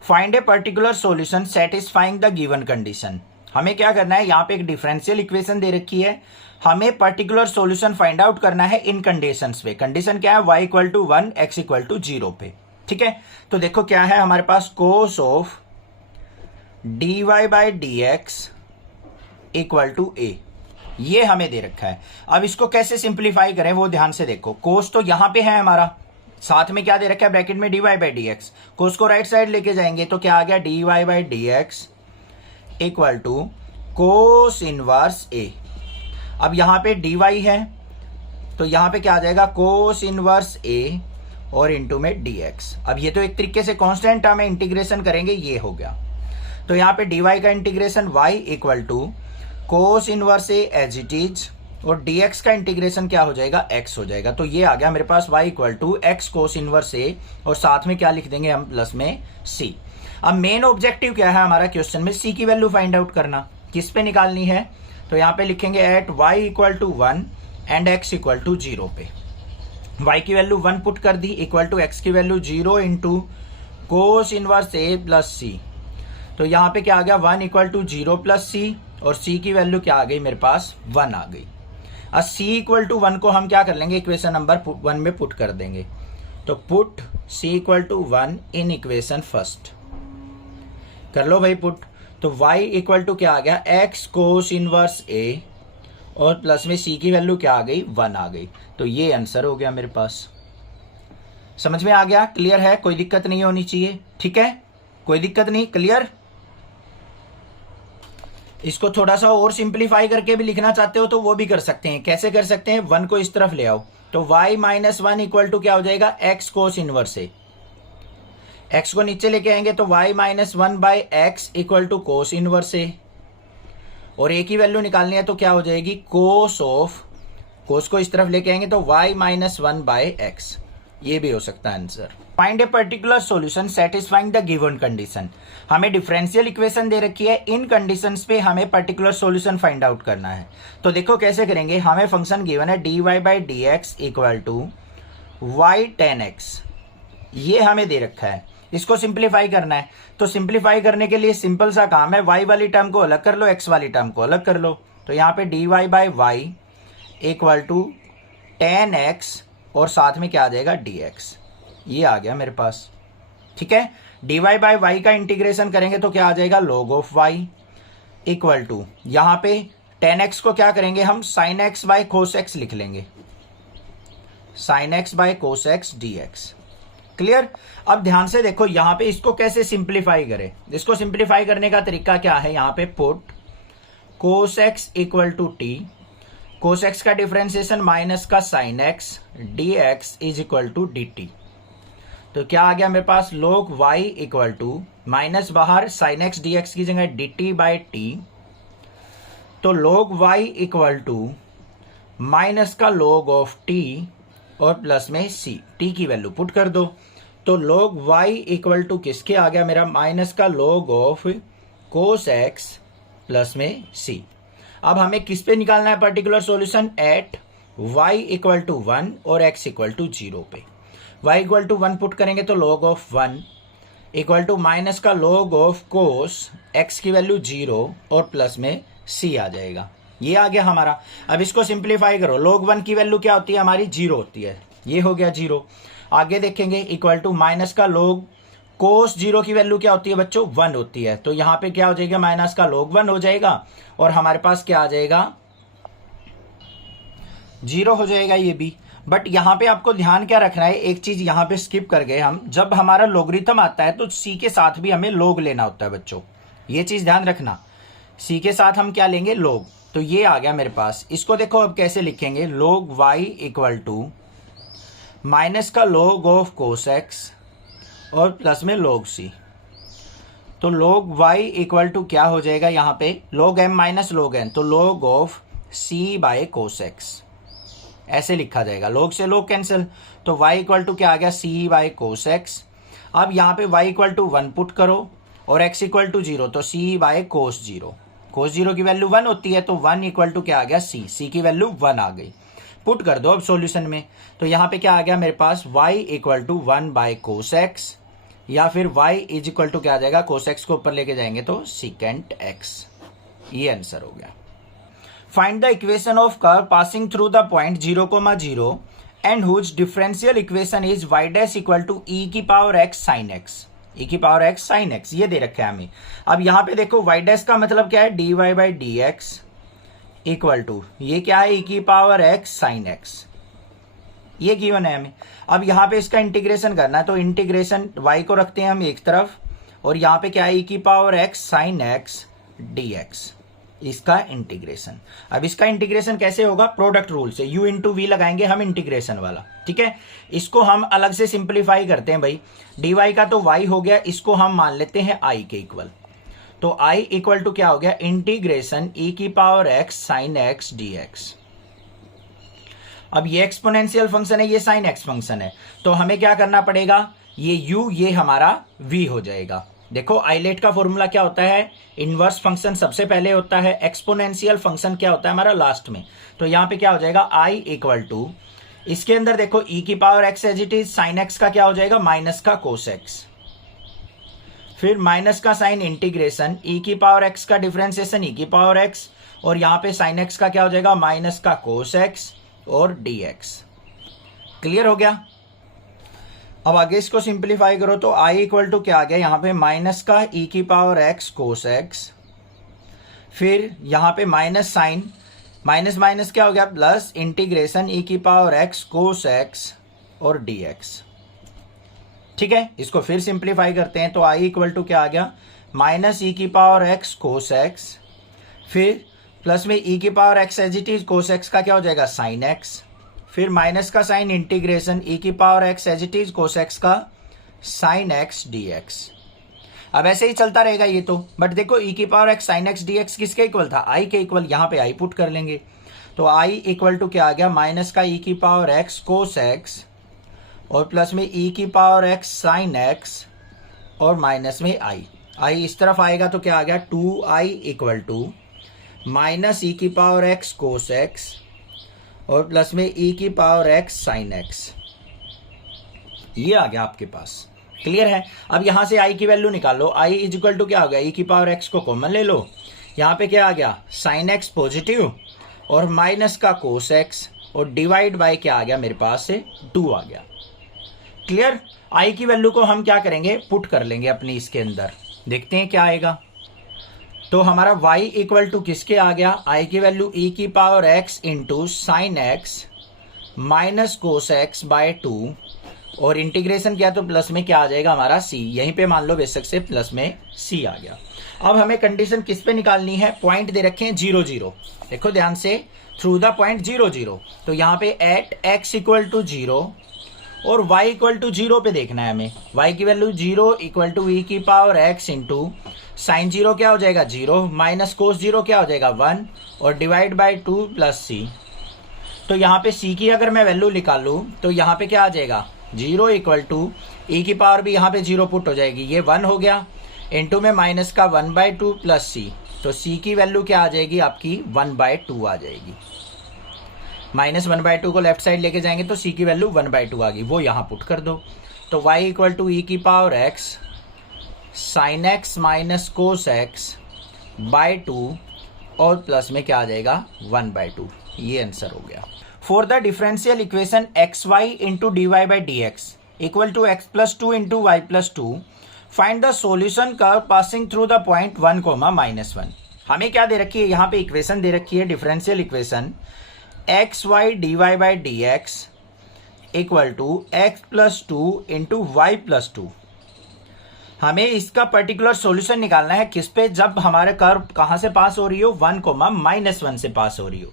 Find a particular solution satisfying the given condition. हमें क्या करना है, यहाँ पे एक डिफरेंशियल इक्वेशन दे रखी है, हमें पर्टिकुलर सॉल्यूशन फाइंड आउट करना है इन कंडीशंस पे। कंडीशन क्या है, y equal to 1 x equal to 0 पे। ठीक है, तो देखो क्या है हमारे पास, cos of dy by D x equal to a, ये हमें दे रखा है। अब इसको कैसे सिंप्लीफाई करें वो ध्यान से देखो, कोस तो यहां पे है हमारा, साथ में क्या दे रखा है ब्रैकेट में dy बाई डी एक्स, कोस को राइट साइड लेके जाएंगे तो क्या आ गया, dy by D x equal to cos inverse a। अब यहां पे dy है तो यहां पे क्या आ जाएगा, कोस इनवर्स a और इंटू में dx। अब ये तो एक तरीके से कांस्टेंट टर्म है, इंटीग्रेशन करेंगे, ये हो गया। तो यहाँ पे dy का integration y equal to cos inverse a as it is, और dx का इंटीग्रेशन क्या हो जाएगा, x हो जाएगा। तो ये आ गया मेरे पास y equal to x cos inverse a, और साथ में क्या लिख देंगे हम, प्लस में c। अब मेन ऑब्जेक्टिव क्या है हमारा क्वेश्चन में, c की वैल्यू फाइंड आउट करना, किस पे निकालनी है, तो यहाँ पे लिखेंगे at y equal to 1 and x equal to 0 पे। y की वैल्यू 1 पुट कर दी, इक्वल टू x की value 0 into cos inverse a plus c। तो यहाँ पे क्या आ गया, 1 इक्वल टू 0 प्लस c, और c की वैल्यू क्या आ गई मेरे पास, 1 आ गई। अब c इक्वल टू 1 को हम क्या कर लेंगे, इक्वेशन नंबर 1 में पुट कर देंगे। तो put c equal to 1 in equation first, कर लो भाई पुट। तो y इक्वल टू क्या आ गया, x कोस इनवर्स a, और प्लस में c की वैल्यू क्या आ गई, 1 आ गई। तो ये आंसर हो गया मेरे पास। समझ में आ गया, क्लियर है, कोई दिक्कत नहीं होनी चाहिए। ठीक है, कोई दिक्कत नहीं, क्लियर। इसको थोड़ा सा और सिंप्लीफाई करके भी लिखना चाहते हो तो वो भी कर सकते हैं। कैसे कर सकते हैं, 1 को इस तरफ ले आओ, तो y माइनस 1 इक्वल टू क्या हो जाएगा, x cos inverse a। x को नीचे लेके आएंगे तो y minus 1 by x equal to cos inverse a, और a की वैल्यू निकालनी है तो क्या हो जाएगी, कोस ऑफ, कोस को इस तरफ लेके आएंगे तो y माइनस 1 बाई एक्स, ये भी हो सकता है answer. Find a particular solution satisfying the given condition. हमें डिफरेंशियल इक्वेशन दे रखी है, इन कंडीशंस पे हमें पर्टिकुलर सॉल्यूशन फाइंड आउट करना है। तो देखो कैसे करेंगे, हमें फंक्शन गिवन है dy by D x equal to y tan x, ये हमें दे रखा है, इसको सिंप्लीफाई करना है। तो सिंप्लीफाई करने के लिए सिंपल सा काम है, y वाली टर्म को अलग कर लो, x वाली टर्म को अलग कर लो। तो यहाँ पे dy by y equal to tan x, और साथ में क्या आ जाएगा, dx, ये आ गया मेरे पास। ठीक है, dy बाई वाई का इंटीग्रेशन करेंगे तो क्या आ जाएगा, log of y equal to, यहाँ पे tan x को क्या करेंगे हम, sin x by cos x लिख लेंगे, sin x by cos x dx। Clear. अब ध्यान से देखो यहाँ पे इसको कैसे सिंप्लीफाई करें। इसको सिंप्लीफाई करने का तरीका क्या है, यहाँ पे put cos x equal to t, cos x का डिफरेंशिएशन माइनस का sin x dx is equal to dt। तो क्या आ गया मेरे पास, log y equal to, minus बाहर sin x dx की जगह dt बाई t, तो log y equal to minus का log ऑफ t और प्लस में c, t की वैल्यू पुट कर दो। तो log y इक्वल टू किसके आ गया मेरा, माइनस का log of cos x plus में c। अब हमें किस पे निकालना है particular solution, at y equal to 1 और x इक्वल टू 0 पे। y इक्वल टू 1 पुट करेंगे तो log of 1 equal to minus का log ऑफ cos x की वैल्यू 0 और प्लस में c आ जाएगा, ये आ गया हमारा। अब इसको सिंप्लीफाई करो, log 1 की वैल्यू क्या होती है हमारी, 0 होती है, ये हो गया 0। आगे देखेंगे इक्वल टू माइनस का log cos 0 की वैल्यू क्या होती है बच्चों, 1 होती है। तो यहाँ पे क्या हो जाएगा, माइनस का log 1 हो जाएगा, और हमारे पास क्या आ जाएगा, जीरो हो जाएगा ये भी। बट यहाँ पे आपको ध्यान क्या रखना है, एक चीज यहाँ पे स्किप कर गए हम, जब हमारा लोगरिथम आता है तो सी के साथ भी हमें लोग लेना होता है बच्चों, ये चीज ध्यान रखना। सी के साथ हम क्या लेंगे, लोग। तो ये आ गया मेरे पास। इसको देखो अब कैसे लिखेंगे, log y equal to minus का log ऑफ कोस एक्स और प्लस में log c। तो log y इक्वल टू क्या हो जाएगा यहाँ पे, log m minus log n, तो log of c by cos x, ऐसे लिखा जाएगा। log से log कैंसिल, तो y इक्वल टू क्या आ गया, c बाय कोस एक्स। अब यहाँ पे y इक्वल टू 1 पुट करो और x इक्वल टू 0, तो c बाय कोस 0। कोस 0 की वैल्यू 1 होती है, तो 1 इक्वल टू क्या आ गया, c की वैल्यू 1 आ गई। पुट कर दो अब सॉल्यूशन में, तो यहाँ पे क्या आ गया मेरे पास, y equal to 1 by cos x, या फिर y इज इक्वल टू क्या आ जाएगा, कोस एक्स को ऊपर लेके जाएंगे तो सीकेंट x। ये आंसर हो गया। Find the equation of curve passing through the point 0,0 and whose differential equation is y dash equal to e की power x sine x, e की पावर x साइन x, ये दे रखा है हमें। अब यहाँ पे देखो y डैश का मतलब क्या है, dy by D x equal to, ये क्या है, e की पावर x साइन x, ये गिवन है हमें। अब यहाँ पे इसका इंटीग्रेशन करना है, तो इंटीग्रेशन y को रखते हैं हम एक तरफ, और यहाँ पे क्या है, e की power x sine x dx, इसका इंटीग्रेशन। अब इसका इंटीग्रेशन कैसे होगा, प्रोडक्ट रूल से, u इंटू वी लगाएंगे हम इंटीग्रेशन वाला, ठीक है। इसको हम अलग से सिंप्लीफाई करते हैं भाई, dy का तो y हो गया, इसको हम मान लेते हैं i के इक्वल, तो i इक्वल टू क्या हो गया, इंटीग्रेशन e की power x sine x dx। अब ये एक्सपोनेंशियल फंक्शन है, ये साइन x फंक्शन है, तो हमें क्या करना पड़ेगा, ये u ये हमारा v हो जाएगा। देखो आइलेट का फॉर्मूला क्या होता है, इनवर्स फंक्शन सबसे पहले होता है, एक्सपोनेंशियल फंक्शन क्या होता है हमारा लास्ट में। तो यहाँ पे क्या हो जाएगा, i इक्वल टू, इसके अंदर देखो e की power x as it is, sine x का क्या हो जाएगा, माइनस का कोस x, फिर माइनस का साइन इंटीग्रेशन e की पावर x का डिफरेंशिएशन e की पावर x, और यहाँ पे साइन x का क्या हो जाएगा, माइनस का कोस x और dx। क्लियर हो गया। अब आगे इसको सिंप्लीफाई करो, तो i इक्वल टू क्या आ गया, यहाँ पे माइनस का e की पावर x कोस x, फिर यहाँ पे माइनस साइन, माइनस माइनस क्या हो गया, प्लस इंटीग्रेशन e की पावर x कोस x और dx। ठीक है, इसको फिर सिंप्लीफाई करते हैं, तो i इक्वल टू क्या आ गया, माइनस e की पावर x कोस x, फिर प्लस में e की power x as it is, cos x का क्या हो जाएगा, साइन x, फिर माइनस का साइन इंटीग्रेशन e की power x as it is, cos x का साइन x dx। अब ऐसे ही चलता रहेगा ये तो, बट देखो e की power x sine x dx किसके इक्वल था, i के इक्वल, यहाँ पे i पुट कर लेंगे, तो i इक्वल टू क्या आ गया, माइनस का e की पावर x कोस x और प्लस में e की पावर x साइन x और माइनस में i इस तरफ आएगा तो क्या आ गया, 2i equal to minus e की पावर x कोस x और प्लस में e की पावर x साइन x, ये आ गया आपके पास। क्लियर है। अब यहां से i की वैल्यू निकालो, i इज इक्वल टू क्या हो गया, e की पावर x को कॉमन ले लो, यहाँ पे क्या आ गया, साइन x पॉजिटिव और माइनस का कोस x और डिवाइड बाय क्या आ गया मेरे पास से 2 आ गया। क्लियर। i की वैल्यू को हम क्या करेंगे, पुट कर लेंगे अपनी इसके अंदर, देखते हैं क्या आएगा। तो हमारा y इक्वल टू किसके आ गया, i की वैल्यू e की power x into sine x minus cos x by 2 और इंटीग्रेशन किया तो प्लस में क्या आ जाएगा हमारा c, यहीं पे मान लो बेशक से प्लस में c आ गया। अब हमें कंडीशन किस पे निकालनी है, पॉइंट दे रखे हैं 0 0, देखो ध्यान से, थ्रू द पॉइंट 0 0, तो यहाँ पे एट x इक्वल टू 0 और y इक्वल टू 0 पे देखना है हमें, y की वैल्यू 0 इक्वल टू e की पावर x इंटू साइन 0 क्या हो जाएगा 0 माइनस कोस 0 क्या हो जाएगा 1 और डिवाइड बाय 2 प्लस c। तो यहाँ पे c की अगर मैं वैल्यू निकालूं तो यहाँ पे क्या आ जाएगा, 0 इक्वल टू e की पावर भी यहाँ पे 0 पुट हो जाएगी, ये 1 हो गया, इंटू में माइनस का 1/2 प्लस c, तो c की वैल्यू क्या आ जाएगी आपकी 1/2 आ जाएगी। माइनस 1/2 को लेफ्ट साइड लेके जाएंगे तो c की वैल्यू 1/2 आ गई, वो यहाँ पुट कर दो। तो y इक्वल टू e की power x sine x minus cos x by 2 और प्लस में क्या आ जाएगा 1/2, ये आंसर हो गया। For the differential equation xy into d y by D x equal to x plus 2 into y plus 2 find the solution curve passing through the point 1, -1। हमें क्या दे रखी है, यहाँ पे इक्वेशन दे रखी है differential equation x y d y by D x equal to x plus two into y plus two. हमें इसका पर्टिकुलर सॉल्यूशन निकालना है किस पे, जब हमारे कर्व कहां से पास हो रही हो, 1,-1 से पास हो रही हो।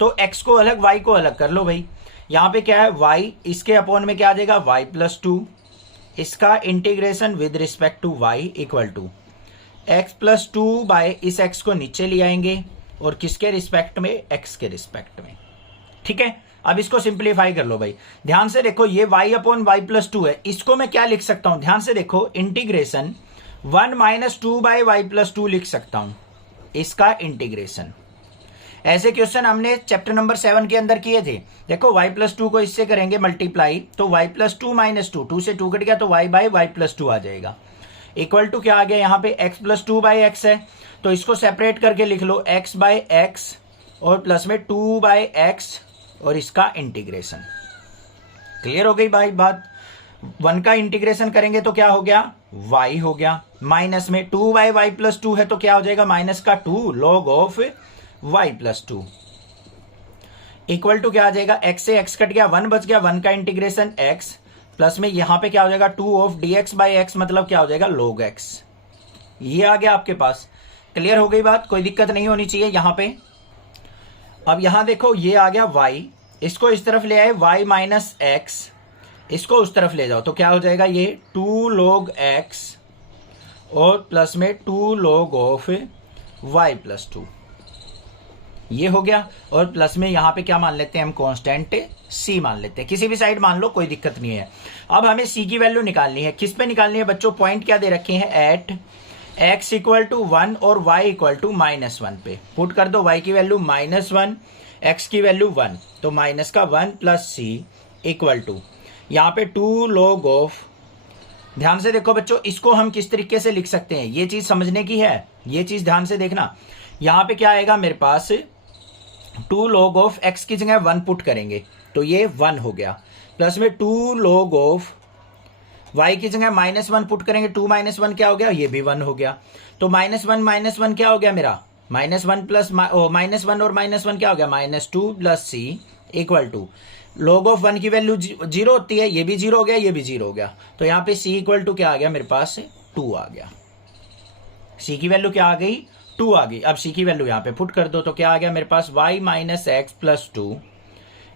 तो x को अलग y को अलग कर लो भाई। यहां पे क्या है y, इसके अपॉन में क्या आ जाएगा y प्लस टू, इसका integration with respect to y equal to x plus two by इस x को नीचे ले आएंगे और किसके रिस्पेक्ट में, x के रिस्पेक्ट में। ठीक है, अब इसको सिंप्लीफाई कर लो भाई। ध्यान से देखो ये y upon y plus two है, इसको मैं क्या लिख सकता हूं, ध्यान से देखो, integration 1 - 2 by y plus two लिख सकता हूं, इसका इंटीग्रेशन। ऐसे क्वेश्चन हमने चैप्टर नंबर 7 के अंदर किए थे। देखो y प्लस टू को इससे करेंगे मल्टीप्लाई, तो y plus two minus two, 2 से 2 कट गया तो y by y plus two आ जाएगा। इक्वल टू क्या आ गया, यहाँ पे x plus two by x है, तो इसको सेपरेट करके लिख लो x बाई एक्स और प्लस में 2 बाई एक्स और इसका इंटीग्रेशन। क्लियर हो गई भाई बात। 1 का इंटीग्रेशन करेंगे तो क्या हो गया, y हो गया, माइनस में 2 बाई वाई प्लस टू है तो क्या हो जाएगा, माइनस का 2 log of y plus two equal to क्या आ जाएगा, x से x कट गया, 1 बच गया, 1 का इंटीग्रेशन x प्लस में यहां पे क्या हो जाएगा 2 ऑफ dx बाई एक्स, मतलब क्या हो जाएगा log x। ये आ गया आपके पास। क्लियर हो गई बात, कोई दिक्कत नहीं होनी चाहिए यहां पे। अब यहां देखो ये आ गया y, इसको इस तरफ ले आए y माइनस एक्स, इसको उस तरफ ले जाओ तो क्या हो जाएगा, ये 2 log x और प्लस में 2 log of y plus two, ये हो गया। और प्लस में यहां पे क्या मान लेते हैं हम, कांस्टेंट c मान लेते हैं, किसी भी साइड मान लो कोई दिक्कत नहीं है। अब हमें c की वैल्यू निकालनी है, किस पे निकालनी है बच्चों, पॉइंट क्या दे रखे हैं, एट x इक्वल टू 1 और y इक्वल टू -1 पे। पुट कर दो y की वैल्यू -1, x की वैल्यू 1, तो माइनस का 1 प्लस c इक्वल टू यहाँ पे 2 log ऑफ। ध्यान से देखो बच्चों, इसको हम किस तरीके से लिख सकते हैं, ये चीज समझने की है, ये चीज ध्यान से देखना। यहां पे क्या आएगा मेरे पास, 2 log ऑफ x की जगह 1 पुट करेंगे तो ये 1 हो गया, प्लस में 2 log ऑफ y की जगह -1 पुट करेंगे, 2 - 1 क्या हो गया, ये भी 1 हो गया। तो -1 क्या हो गया मेरा, -1 प्लस -1 और -1 क्या हो गया, -2 plus c equal to log of 1 की वैल्यू 0 होती है, ये भी 0 हो गया, ये भी 0 हो गया, तो यहाँ पे c इक्वल टू क्या आ गया मेरे पास, 2 आ गया। c की वैल्यू क्या आ गई, 2 आ गई। अब c की वैल्यू यहाँ पे पुट कर दो तो क्या आ गया मेरे पास, y minus x plus two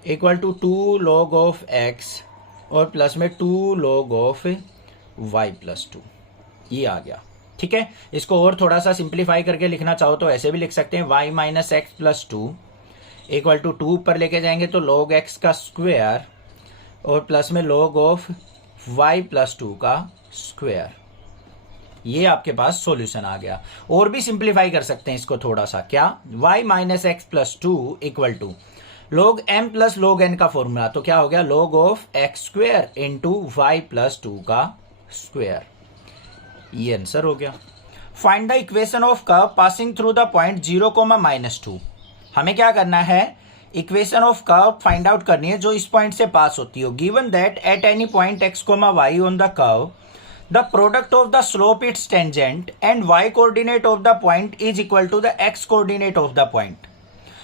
equal to 2 log of x और प्लस में 2 log of y plus two, ये आ गया। ठीक है, इसको और थोड़ा सा सिंप्लीफाई करके लिखना चाहो तो ऐसे भी लिख सकते हैं, y minus x plus two equal to 2 ऊपर लेके जाएंगे तो log x का स्क्वायर और प्लस में log of y plus two का स्क्वायर। ये आपके पास सॉल्यूशन आ गया। और भी सिंप्लीफाई कर सकते हैं इसको थोड़ा सा, क्या, y minus x plus two equal to log m plus log n का फॉर्मूला, तो क्या हो गया, log of x square into y plus two का स्क्वायर। ये आंसर हो गया। Find the equation of curve passing through the point 0,-2। हमें क्या करना है, equation of curve find out करनी है जो इस पॉइंट से पास होती हो। Given that at any point x, y on the curve the product of the slope its tangent and y coordinate of the point is equal to the x coordinate of the point।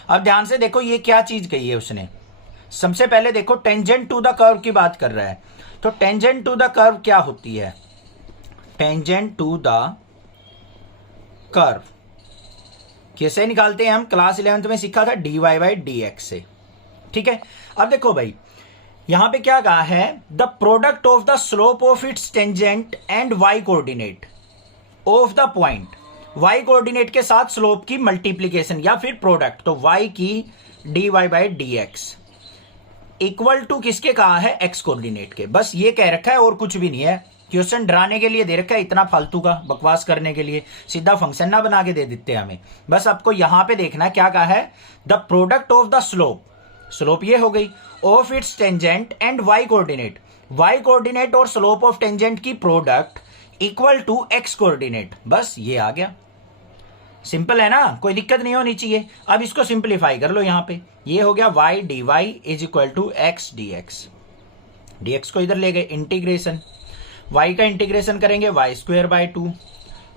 अब ध्यान से देखो ये क्या चीज कही है उसने। सबसे पहले देखो टेंजेंट टू द कर्व की बात कर रहा है, तो टेंजेंट टू द कर्व क्या होती है, टेंजेंट टू द कर्व कैसे निकालते हैं हम, क्लास 11th में सीखा था, dy बाई dx से। ठीक है, अब देखो भाई यहां पे क्या कहा है, the product of the slope of its tangent and y coordinate of the point, y coordinate के साथ स्लोप की मल्टीप्लीकेशन या फिर प्रोडक्ट, तो y की dy by dx equal to किसके कहा है, x कोऑर्डिनेट के। बस ये कह रखा है और कुछ भी नहीं है। क्वेश्चन डराने के लिए दे रखा है, इतना फालतू का बकवास करने के लिए, सीधा फंक्शन ना बना के दे देते हमें। बस आपको यहां पे देखना है क्या कहा है, the product of the slope, slope ये हो गई, of its tangent and y coordinate, y coordinate और स्लोप ऑफ टेंजेंट की product equal to x coordinate. बस ये आ गया, सिंपल है ना, कोई दिक्कत नहीं होनी चाहिए। अब इसको सिंप्लीफाई कर लो, यहां पे ये हो गया y dy is equal to x dx, dx को इधर ले गए, इंटीग्रेशन y का इंटीग्रेशन करेंगे y square by two,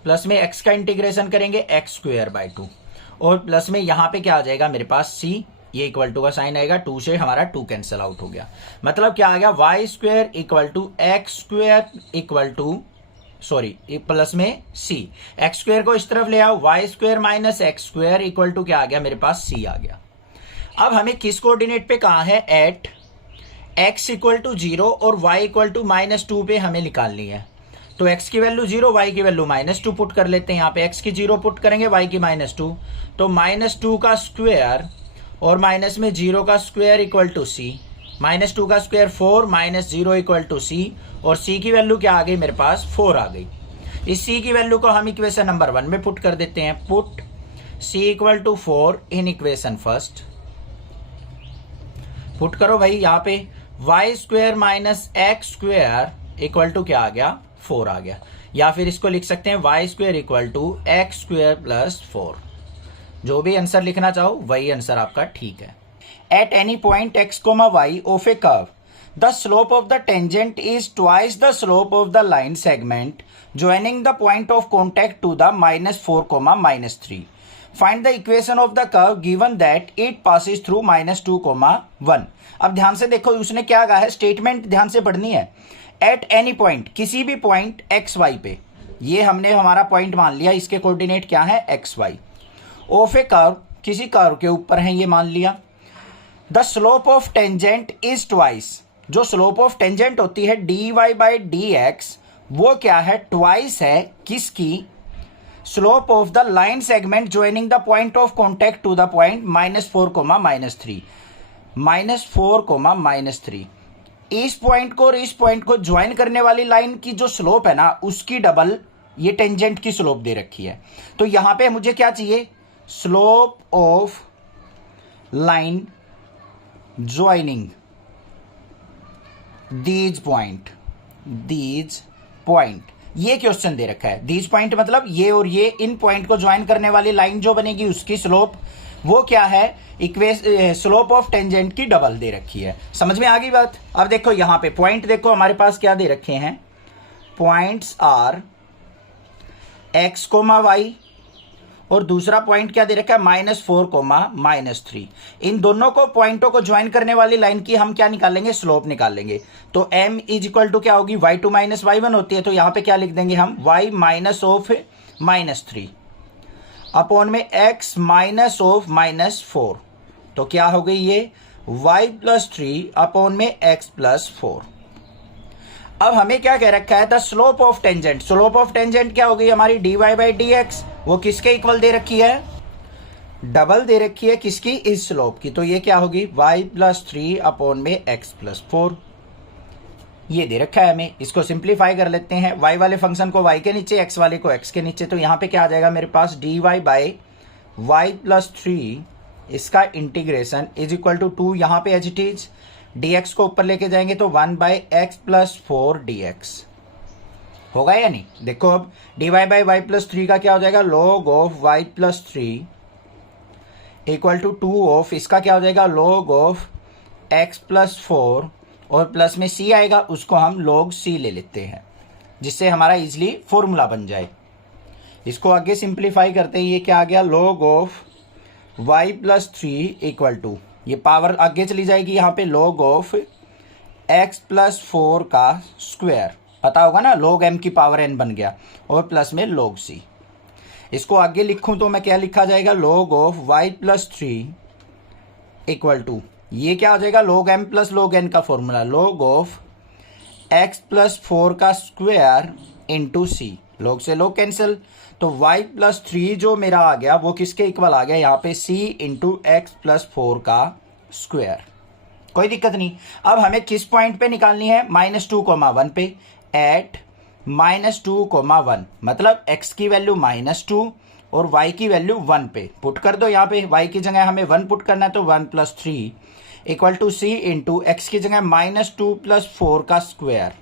plus में x का इंटीग्रेशन करेंगे x स्क्वायर बाई टू, और प्लस में यहां पे क्या आ जाएगा मेरे पास c ये इक्वल टू का साइन आएगा, 2 से हमारा 2 कैंसिल आउट हो गया। मतलब क्या आ गया, y square equal to x square equal to plus में सी, एक्स स्क्वेयर को इस तरफ ले आओ, y square minus x square equal to क्या आ गया मेरे पास, सी आ गया। अब हमें किस कोऑर्डिनेट पे कहा है, एट एक्स इक्वल टू 0 और वाई इक्वल टू -2 पे हमें निकालनी है। तो x की वैल्यू 0, y की वैल्यू -2 पुट कर लेते हैं। यहाँ पे x की 0 पुट करेंगे, y की -2, तो -2 का स्क्वायर और माइनस में 0 का स्क्वायर इक्वल टू सी, -2 का स्क्वायर 4 -0 इक्वल टू सी, और c की वैल्यू क्या आ गई मेरे पास, 4 आ गई। इस c की वैल्यू को हम इक्वेशन नंबर 1 में पुट कर देते हैं। Put c equal to 4 in equation first, put करो भाई। यहाँ पे y square minus x square equal to क्या आ गया, 4 आ गया। या फिर इसको लिख सकते हैं y square equal to x square plus 4। जो भी आंसर लिखना चाहो वही आंसर आपका ठीक है। At any point x comma y of a curve the slope of the tangent is twice the slope of the line segment joining the point of contact to the -4, -3। Find the equation of the curve given that it passes through -2, 1। अब ध्यान से देखो उसने क्या कहा है, statement ध्यान से पढ़नी है। एट एनी पॉइंट, किसी भी पॉइंट एक्स वाई पे, ये हमने हमारा पॉइंट मान लिया, इसके कोऑर्डिनेट क्या है, x y. Of a curve, किसी कर्व के ऊपर है ये मान लिया। The slope of tangent is twice, जो स्लोप ऑफ टेंजेंट होती है dy बाई डी एक्स, वो क्या है, ट्वाइस है किसकी, slope of the line segment joining the point of contact to the point -4, -3, -4, -3। इस पॉइंट को और इस पॉइंट को ज्वाइन करने वाली लाइन की जो स्लोप है ना, उसकी डबल ये टेंजेंट की स्लोप दे रखी है। तो यहां पे मुझे क्या चाहिए, slope of line joining these point, ये क्वेश्चन दे रखा है। दीज पॉइंट मतलब ये और ये, इन पॉइंट को ज्वाइन करने वाली लाइन जो बनेगी उसकी स्लोप वो क्या है, स्लोप ऑफ टेंजेंट की डबल दे रखी है। समझ में आ गई बात। अब देखो यहां पे पॉइंट देखो हमारे पास क्या दे रखे हैं, points are x comma y, और दूसरा पॉइंट क्या दे रखा है, -4, -3। इन दोनों को पॉइंटों को ज्वाइन करने वाली लाइन की हम क्या निकालेंगे, स्लोप निकालेंगे। तो m इज इक्वल टू क्या होगी, y2 - y1 होती है, तो यहां पे क्या लिख देंगे हम, y माइनस ऑफ -3 अपॉन में x माइनस ऑफ -4, तो क्या हो गई ये, y प्लस 3 अपॉन में x प्लस 4। अब हमें क्या कह रखा है, the slope of tangent, slope of tangent क्या हो गई हमारी, dy बाई डी एक्स, वो किसके इक्वल दे रखी है, डबल दे रखी है किसकी, इस स्लोप की। तो ये क्या होगी, y प्लस 3 अपॉन में x प्लस 4, ये दे रखा है हमें। इसको सिंप्लीफाई कर लेते हैं, y वाले फंक्शन को y के नीचे, x वाले को x के नीचे। तो यहां पे क्या आ जाएगा मेरे पास, dy बाई y प्लस 3 इसका इंटीग्रेशन इज इक्वल टू 2, यहां पे एज इट इज, dx को ऊपर लेके जाएंगे तो 1 बाई एक्स प्लस 4 dx होगा या नहीं। देखो अब dy बाई वाई प्लस 3 का क्या हो जाएगा, log of y plus 3 equal to 2 of, इसका क्या हो जाएगा, log ऑफ x प्लस 4, और प्लस में c आएगा, उसको हम log c ले लेते हैं, जिससे हमारा इजिली फॉर्मूला बन जाए। इसको आगे सिंप्लीफाई करते हैं, ये क्या आ गया, log of y plus 3 equal to, ये पावर आगे चली जाएगी, यहाँ पे log ऑफ x प्लस 4 का स्क्वायर, पता होगा ना, log m की पावर n बन गया, और प्लस में log c। इसको आगे लिखूं तो मैं क्या लिखा जाएगा, log of y plus 3 equal to, ये क्या हो जाएगा, log m plus log n का formula, log of x plus 4 का स्क्वायर इंटू c, log से log कैंसिल, तो y प्लस 3 जो मेरा आ गया वो किसके इक्वल आ गया, यहाँ पे c इंटू एक्स प्लस 4 का स्क्वायर। कोई दिक्कत नहीं। अब हमें किस पॉइंट पे निकालनी है, -2, 1 पे, एट -2, 1, मतलब x की वैल्यू -2 और y की वैल्यू 1 पे पुट कर दो। यहाँ पे y की जगह हमें 1 पुट करना है, तो 1 plus 3 equal to c into x की जगह -2 प्लस 4 का स्क्वायर,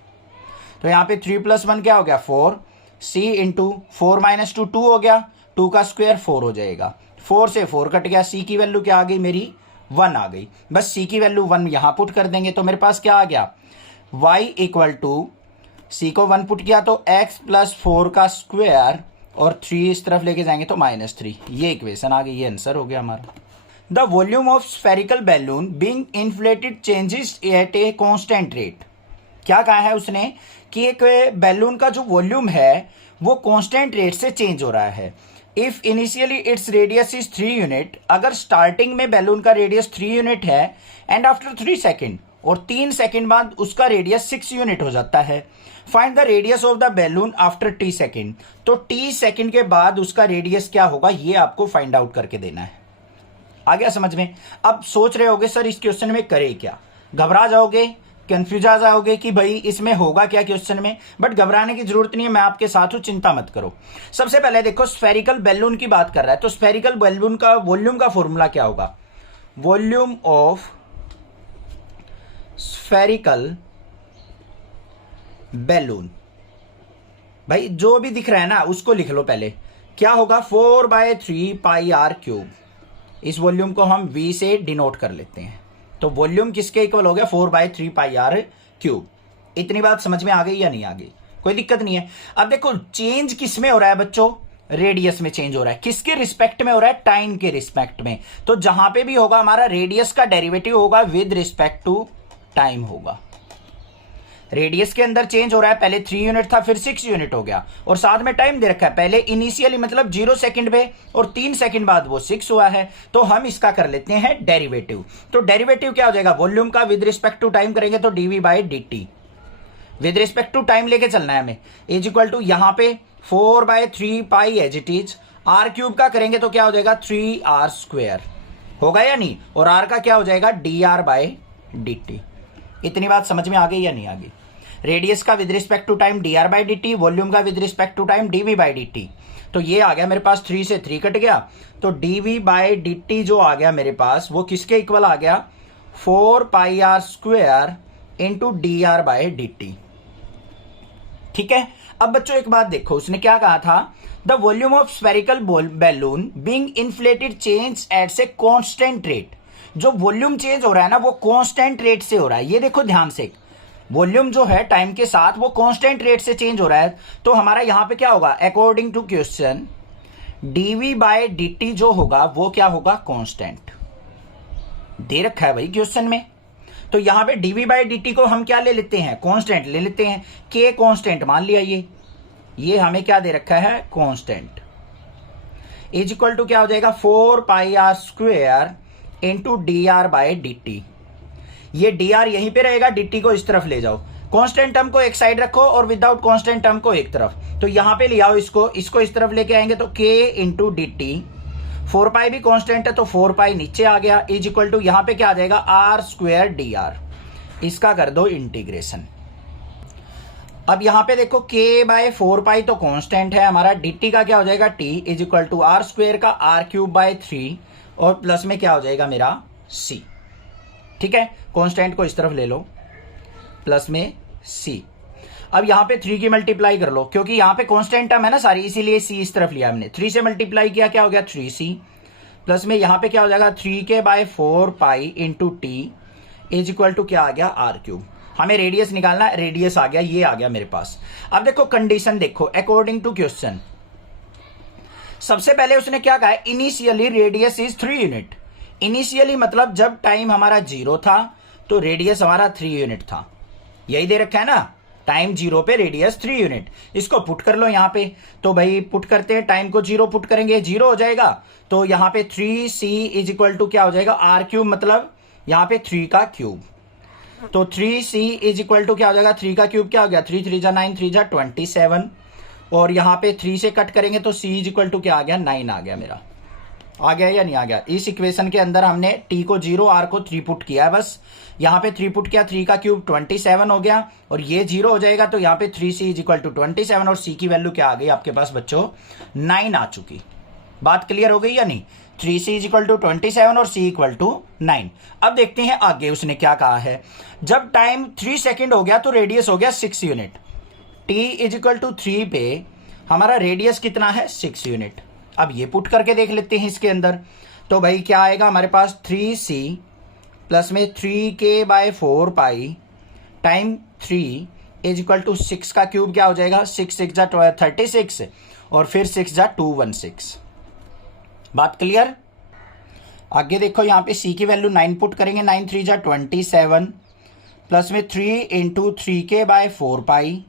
तो यहाँ पे 3 प्लस 1 क्या हो गया, 4, c इंटू 4 माइनस 2 2 हो गया, 2 का स्क्वायर 4 हो जाएगा, 4 से 4 कट गया, c की वैल्यू क्या आ गई मेरी, 1 आ गई। बस c की वैल्यू 1 यहाँ पुट कर देंगे, तो मेरे पास क्या आ गया, y इक्वल टू, c को 1 पुट किया तो x प्लस 4 का स्क्वायर, और 3 इस तरफ लेके जाएंगे तो -3, ये इक्वेशन आ गई, ये आंसर हो गया हमारा। The volume of spherical balloon being inflated changes at a constant rate. क्या कहा है उसने कि एक बैलून का जो वॉल्यूम है वो कांस्टेंट रेट से चेंज हो रहा है। If initially its radius is 3 unit, अगर स्टार्टिंग में बैलून का रेडियस 3 यूनिट है एंड आफ्टर 3 सेकेंड, और 3 सेकेंड बाद उसका रेडियस 6 यूनिट हो जाता है। Find the radius of the balloon after T second. तो टी सेकेंड के बाद उसका रेडियस क्या होगा ये आपको फाइंड आउट करके देना है। आ गया समझ में? अब सोच रहे होगे सर इस क्वेश्चन में करे क्या, घबरा जाओगे, कंफ्यूज आ जाओगे कि भाई इसमें होगा क्या क्वेश्चन में, बट घबराने की जरूरत नहीं है, मैं आपके साथ हूं, चिंता मत करो। सबसे पहले देखो स्फेरिकल बैलून की बात कर रहा है, तो स्फेरिकल बैलून का वॉल्यूम का फॉर्मूला क्या होगा? वॉल्यूम ऑफ स्फेरिकल बैलून, भाई जो भी दिख रहा है ना उसको लिख लो पहले। क्या होगा? 4/3 पाई आर क्यूब। इस वॉल्यूम को हम V से डिनोट कर लेते हैं। तो वॉल्यूम किसके इक्वल हो गया? 4/3 पाई आर क्यूब। इतनी बात समझ में आ गई या नहीं आ गई? कोई दिक्कत नहीं है। अब देखो चेंज किस में हो रहा है बच्चों? रेडियस में चेंज हो रहा है। किसके रिस्पेक्ट में हो रहा है? टाइम के रिस्पेक्ट में। तो जहां पे भी होगा हमारा रेडियस का डेरिवेटिव होगा विद रिस्पेक्ट टू टाइम होगा। रेडियस के अंदर चेंज हो रहा है, पहले 3 यूनिट था फिर 6 यूनिट हो गया, और साथ में टाइम दे रखा है, पहले इनिशियली मतलब 0 सेकंड पे और 3 सेकंड बाद वो 6 हुआ है। तो हम इसका कर लेते हैं डेरिवेटिव। तो डेरिवेटिव क्या हो जाएगा? वॉल्यूम का विद रिस्पेक्ट टू टाइम करेंगे तो dv/dt, with respect to time लेके चलना है हमें, इज इक्वल टू यहां पे 4/3 pi as it is, r cube का करेंगे तो क्या हो जाएगा? 3r² होगा या नहीं, और r का क्या हो जाएगा? dr/dt। इतनी बात समझ में आ गई या नहीं आ गई? रेडियस का with respect to time dr/dt, volume का with respect to time dv/dt। तो ये आ गया मेरे पास, 3 से 3 कट गया, तो dv/dt जो आ गया मेरे पास वो किसके इक्वल आ गया? 4πr² into dr/dt। ठीक है। अब बच्चों एक बात देखो, उसने क्या कहा था? The volume of spherical balloon being inflated change at a constant rate. जो वॉल्यूम चेंज हो रहा है ना वो कांस्टेंट रेट से हो रहा है। ये देखो ध्यान से, वॉल्यूम जो है टाइम के साथ वो कांस्टेंट रेट से चेंज हो रहा है। तो हमारा यहां पे क्या होगा? अकॉर्डिंग टू क्वेश्चन dv/dt जो होगा वो क्या होगा? कांस्टेंट दे रखा है भाई क्वेश्चन में। तो यहां पे dv/dt को हम क्या ले लेते हैं? कांस्टेंट ले लेते हैं। k कांस्टेंट मान लिया, ये हमें क्या दे रखा है? कांस्टेंट। इज इक्वल टू क्या हो जाएगा? 4πr² into dr/dt। ये dr यहीं पे रहेगा, dt को इस तरफ ले जाओ, कांस्टेंट टर्म को एक साइड रखो और विदाउट कांस्टेंट टर्म को एक तरफ। तो यहां पे ले आओ इसको इस तरफ लेके आएंगे तो k इंटू dt, 4π भी कांस्टेंट है तो 4π नीचे आ गया, इज इक्वल टू यहां पे क्या आ जाएगा? r² dr। इसका कर दो इंटीग्रेशन। अब यहां पे देखो k/4π तो कांस्टेंट है हमारा, dt का क्या हो जाएगा? t is equal to r² का r³ और प्लस में क्या हो जाएगा मेरा? c। ठीक है, कांस्टेंट को इस तरफ ले लो, प्लस में c। अब यहां पे 3 की मल्टीप्लाई कर लो, क्योंकि यहां पे कांस्टेंट टर्म है ना सारी, इसीलिए c इस तरफ लिया हमने। 3 से मल्टीप्लाई किया, क्या हो गया? 3c, प्लस में यहां पे क्या हो जाएगा? 3k/4π into t is equal to क्या आ गया? r³। हमें रेडियस निकालना है, रेडियस आ गया, ये आ गया मेरे पास। अब देखो कंडीशन देखो, अकॉर्डिंग टू क्वेश्चन सबसे पहले उसने क्या कहा है? Initially radius is 3 unit. Initially मतलब जब टाइम हमारा 0 था तो रेडियस हमारा 3 यूनिट था, यही दे रखा है ना, टाइम 0 पे रेडियस 3 यूनिट। इसको पुट कर लो यहां पे, तो भाई पुट करते हैं, टाइम को 0 पुट करेंगे 0 हो जाएगा, तो यहां पे 3c इज इक्वल टू क्या हो जाएगा? r³ मतलब यहां पे 3 का क्यूब। तो 3c इज इक्वल टू क्या हो जाएगा? 3 का क्यूब क्या हो गया? 3 3 जा 9, 3 जा 27, और यहां पे 3 से कट करेंगे तो c इज इक्वल टू क्या आ गया? 9 आ गया मेरा। आ गया या नहीं आ गया? इस इक्वेशन के अंदर हमने t को 0, r को 3 पुट किया है बस। यहां पे 3 पुट किया, 3 का क्यूब 27 हो गया, और ये 0 हो जाएगा, तो यहां पे 3c इज इक्वल टू 27 और c की वैल्यू क्या आ गई आपके पास बच्चों? 9 आ चुकी। बात क्लियर हो गई या नहीं? 3c इज इक्वल टू 27 और c इक्वल टू 9। अब देखते हैं आगे उसने क्या कहा है। जब टाइम 3 सेकेंड हो गया तो रेडियस हो गया 6 unit. t is equal to 3 पे हमारा रेडियस कितना है? 6 यूनिट। अब ये पुट करके देख लेते हैं इसके अंदर, तो भाई क्या आएगा हमारे पास? 3c प्लस में 3k/4π time 3 is equal to 6 का क्यूब क्या हो जाएगा? 6 6 जा 36 और फिर 6 जा 216। बात क्लियर? आगे देखो यहाँ पे सी की वैल्यू 9 पुट करेंगे, 9 3 जा 27 प्लस में 3 इंटू 3k/4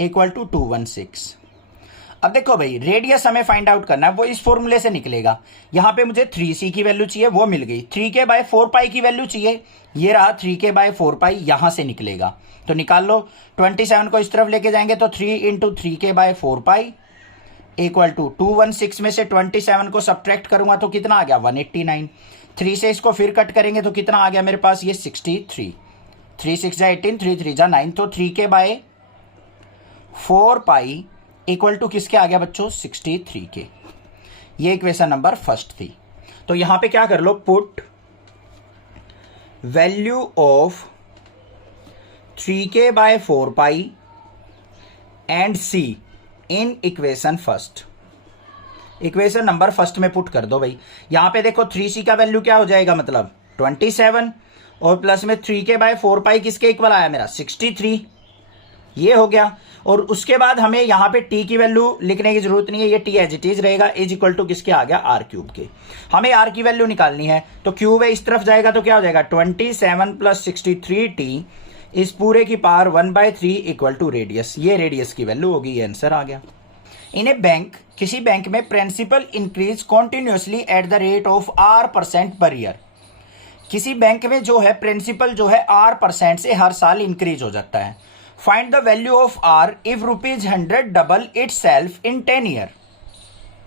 इक्वल टू 216। अब देखो भाई रेडियस हमें फाइंड आउट करना है, वो इस फॉर्मूले से निकलेगा। यहां पे मुझे 3c की वैल्यू चाहिए, वो मिल गई। 3k/4 की वैल्यू चाहिए, ये रहा 3k/4 यहां से निकलेगा, तो निकाल लो। 27 को इस तरफ लेके जाएंगे तो 3 इंटू 3k/4 इक्वल टू 216 में से 27 को सब्ट्रैक्ट करूंगा तो कितना आ गया 189। 3 से इसको फिर कट करेंगे तो कितना आ गया मेरे पास ये 63। 3 6 जा 18, 3 3 जा 9, तो 3k/4 इक्वल टू किसके आ गया बच्चों 63 के। ये इक्वेशन नंबर फर्स्ट थी। तो यहां पे क्या कर लो, put value of 3k/4 and c in equation first. Equation number first में पुट कर दो भाई। यहां पे देखो 3c का वैल्यू क्या हो जाएगा, मतलब 27 और प्लस में 3k/4 किसके इक्वल आया मेरा 63, ये हो गया। और उसके बाद हमें यहां पे t की वैल्यू लिखने की जरूरत नहीं है, ये t एज इट इज रहेगा, इज इक्वल टू किसके आ गया r³ के। हमें r की वैल्यू निकालनी है तो क्यूब है इस तरफ जाएगा तो क्या हो जाएगा 27 प्लस 63t इस पूरे की पावर 1/3 इक्वल टू रेडियस। ये रेडियस की वैल्यू होगी, ये आंसर आ गया। इन ए बैंक, किसी बैंक में principal increase continuously at the rate of r% per year. किसी बैंक में जो है प्रिंसिपल जो है r% से हर साल इंक्रीज हो जाता है। Find the value of r if ₹100 double it self in 10 year.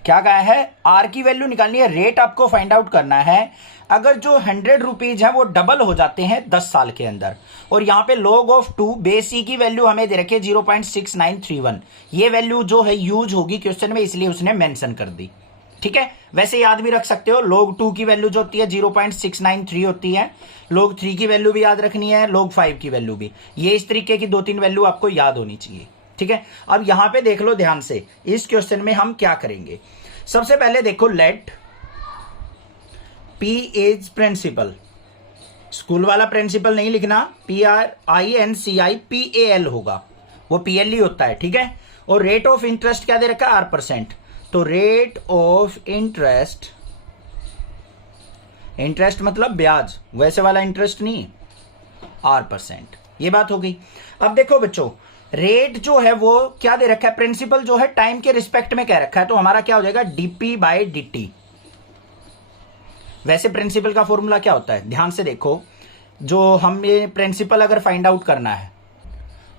क्या कहा है, r की वैल्यू निकालनी है, रेट आपको फाइंड आउट करना है। अगर जो 100 रुपीज है वो डबल हो जाते हैं 10 साल के अंदर। और यहां पे log ऑफ 2 बेस c की वैल्यू हमें दे रखे 0.6931। ये वैल्यू जो है यूज होगी क्वेश्चन में, इसलिए उसने मेंशन कर दी। ठीक है, वैसे याद भी रख सकते हो, log 2 की वैल्यू जो होती है 0.693 होती है। log 3 की वैल्यू भी याद रखनी है, log 5 की वैल्यू भी। ये इस तरीके की 2-3 वैल्यू आपको याद होनी चाहिए। ठीक है, अब यहां पे देख लो ध्यान से, इस क्वेश्चन में हम क्या करेंगे। सबसे पहले देखो, let P is principal. School वाला प्रिंसिपल नहीं लिखना, PRINCIPAL होगा, वो PL ही होता है। ठीक है, और रेट ऑफ इंटरेस्ट क्या दे रखा है r%, तो रेट ऑफ इंटरेस्ट, इंटरेस्ट मतलब ब्याज, वैसे वाला इंटरेस्ट नहीं, r%। ये बात हो गई। अब देखो बच्चों, रेट जो है वो क्या दे रखा है, प्रिंसिपल जो है टाइम के रिस्पेक्ट में कह रखा है, तो हमारा क्या हो जाएगा dp/dt। वैसे प्रिंसिपल का फॉर्मूला क्या होता है, ध्यान से देखो, जो हम ये प्रिंसिपल अगर फाइंड आउट करना है,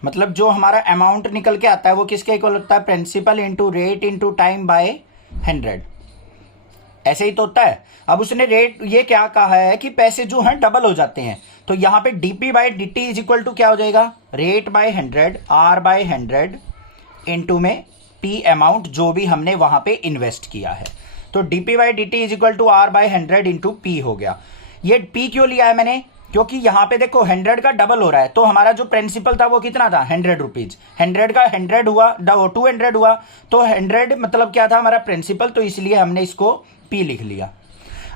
मतलब जो हमारा अमाउंट निकल के आता है वो किसके इक्वल होता है, principal into rate into time by 100। ऐसे ही तो होता है। अब उसने रेट ये क्या कहा है कि पैसे जो हैं डबल हो जाते हैं, तो यहां पे dp/dt इज इक्वल टू क्या हो जाएगा, रेट बाय 100 r/100 इंटू में p अमाउंट जो भी हमने वहां पे इन्वेस्ट किया है, तो dp/dt is equal to r/100 into p हो गया। ये p क्यों लिया है मैंने, क्योंकि यहां पे देखो 100 का डबल हो रहा है, तो हमारा जो प्रिंसिपल था वो कितना था 100 रुपीज। 100 का 100 हुआ, 200 हुआ, तो 100 मतलब क्या था हमारा प्रिंसिपल, तो इसलिए हमने इसको p लिख लिया।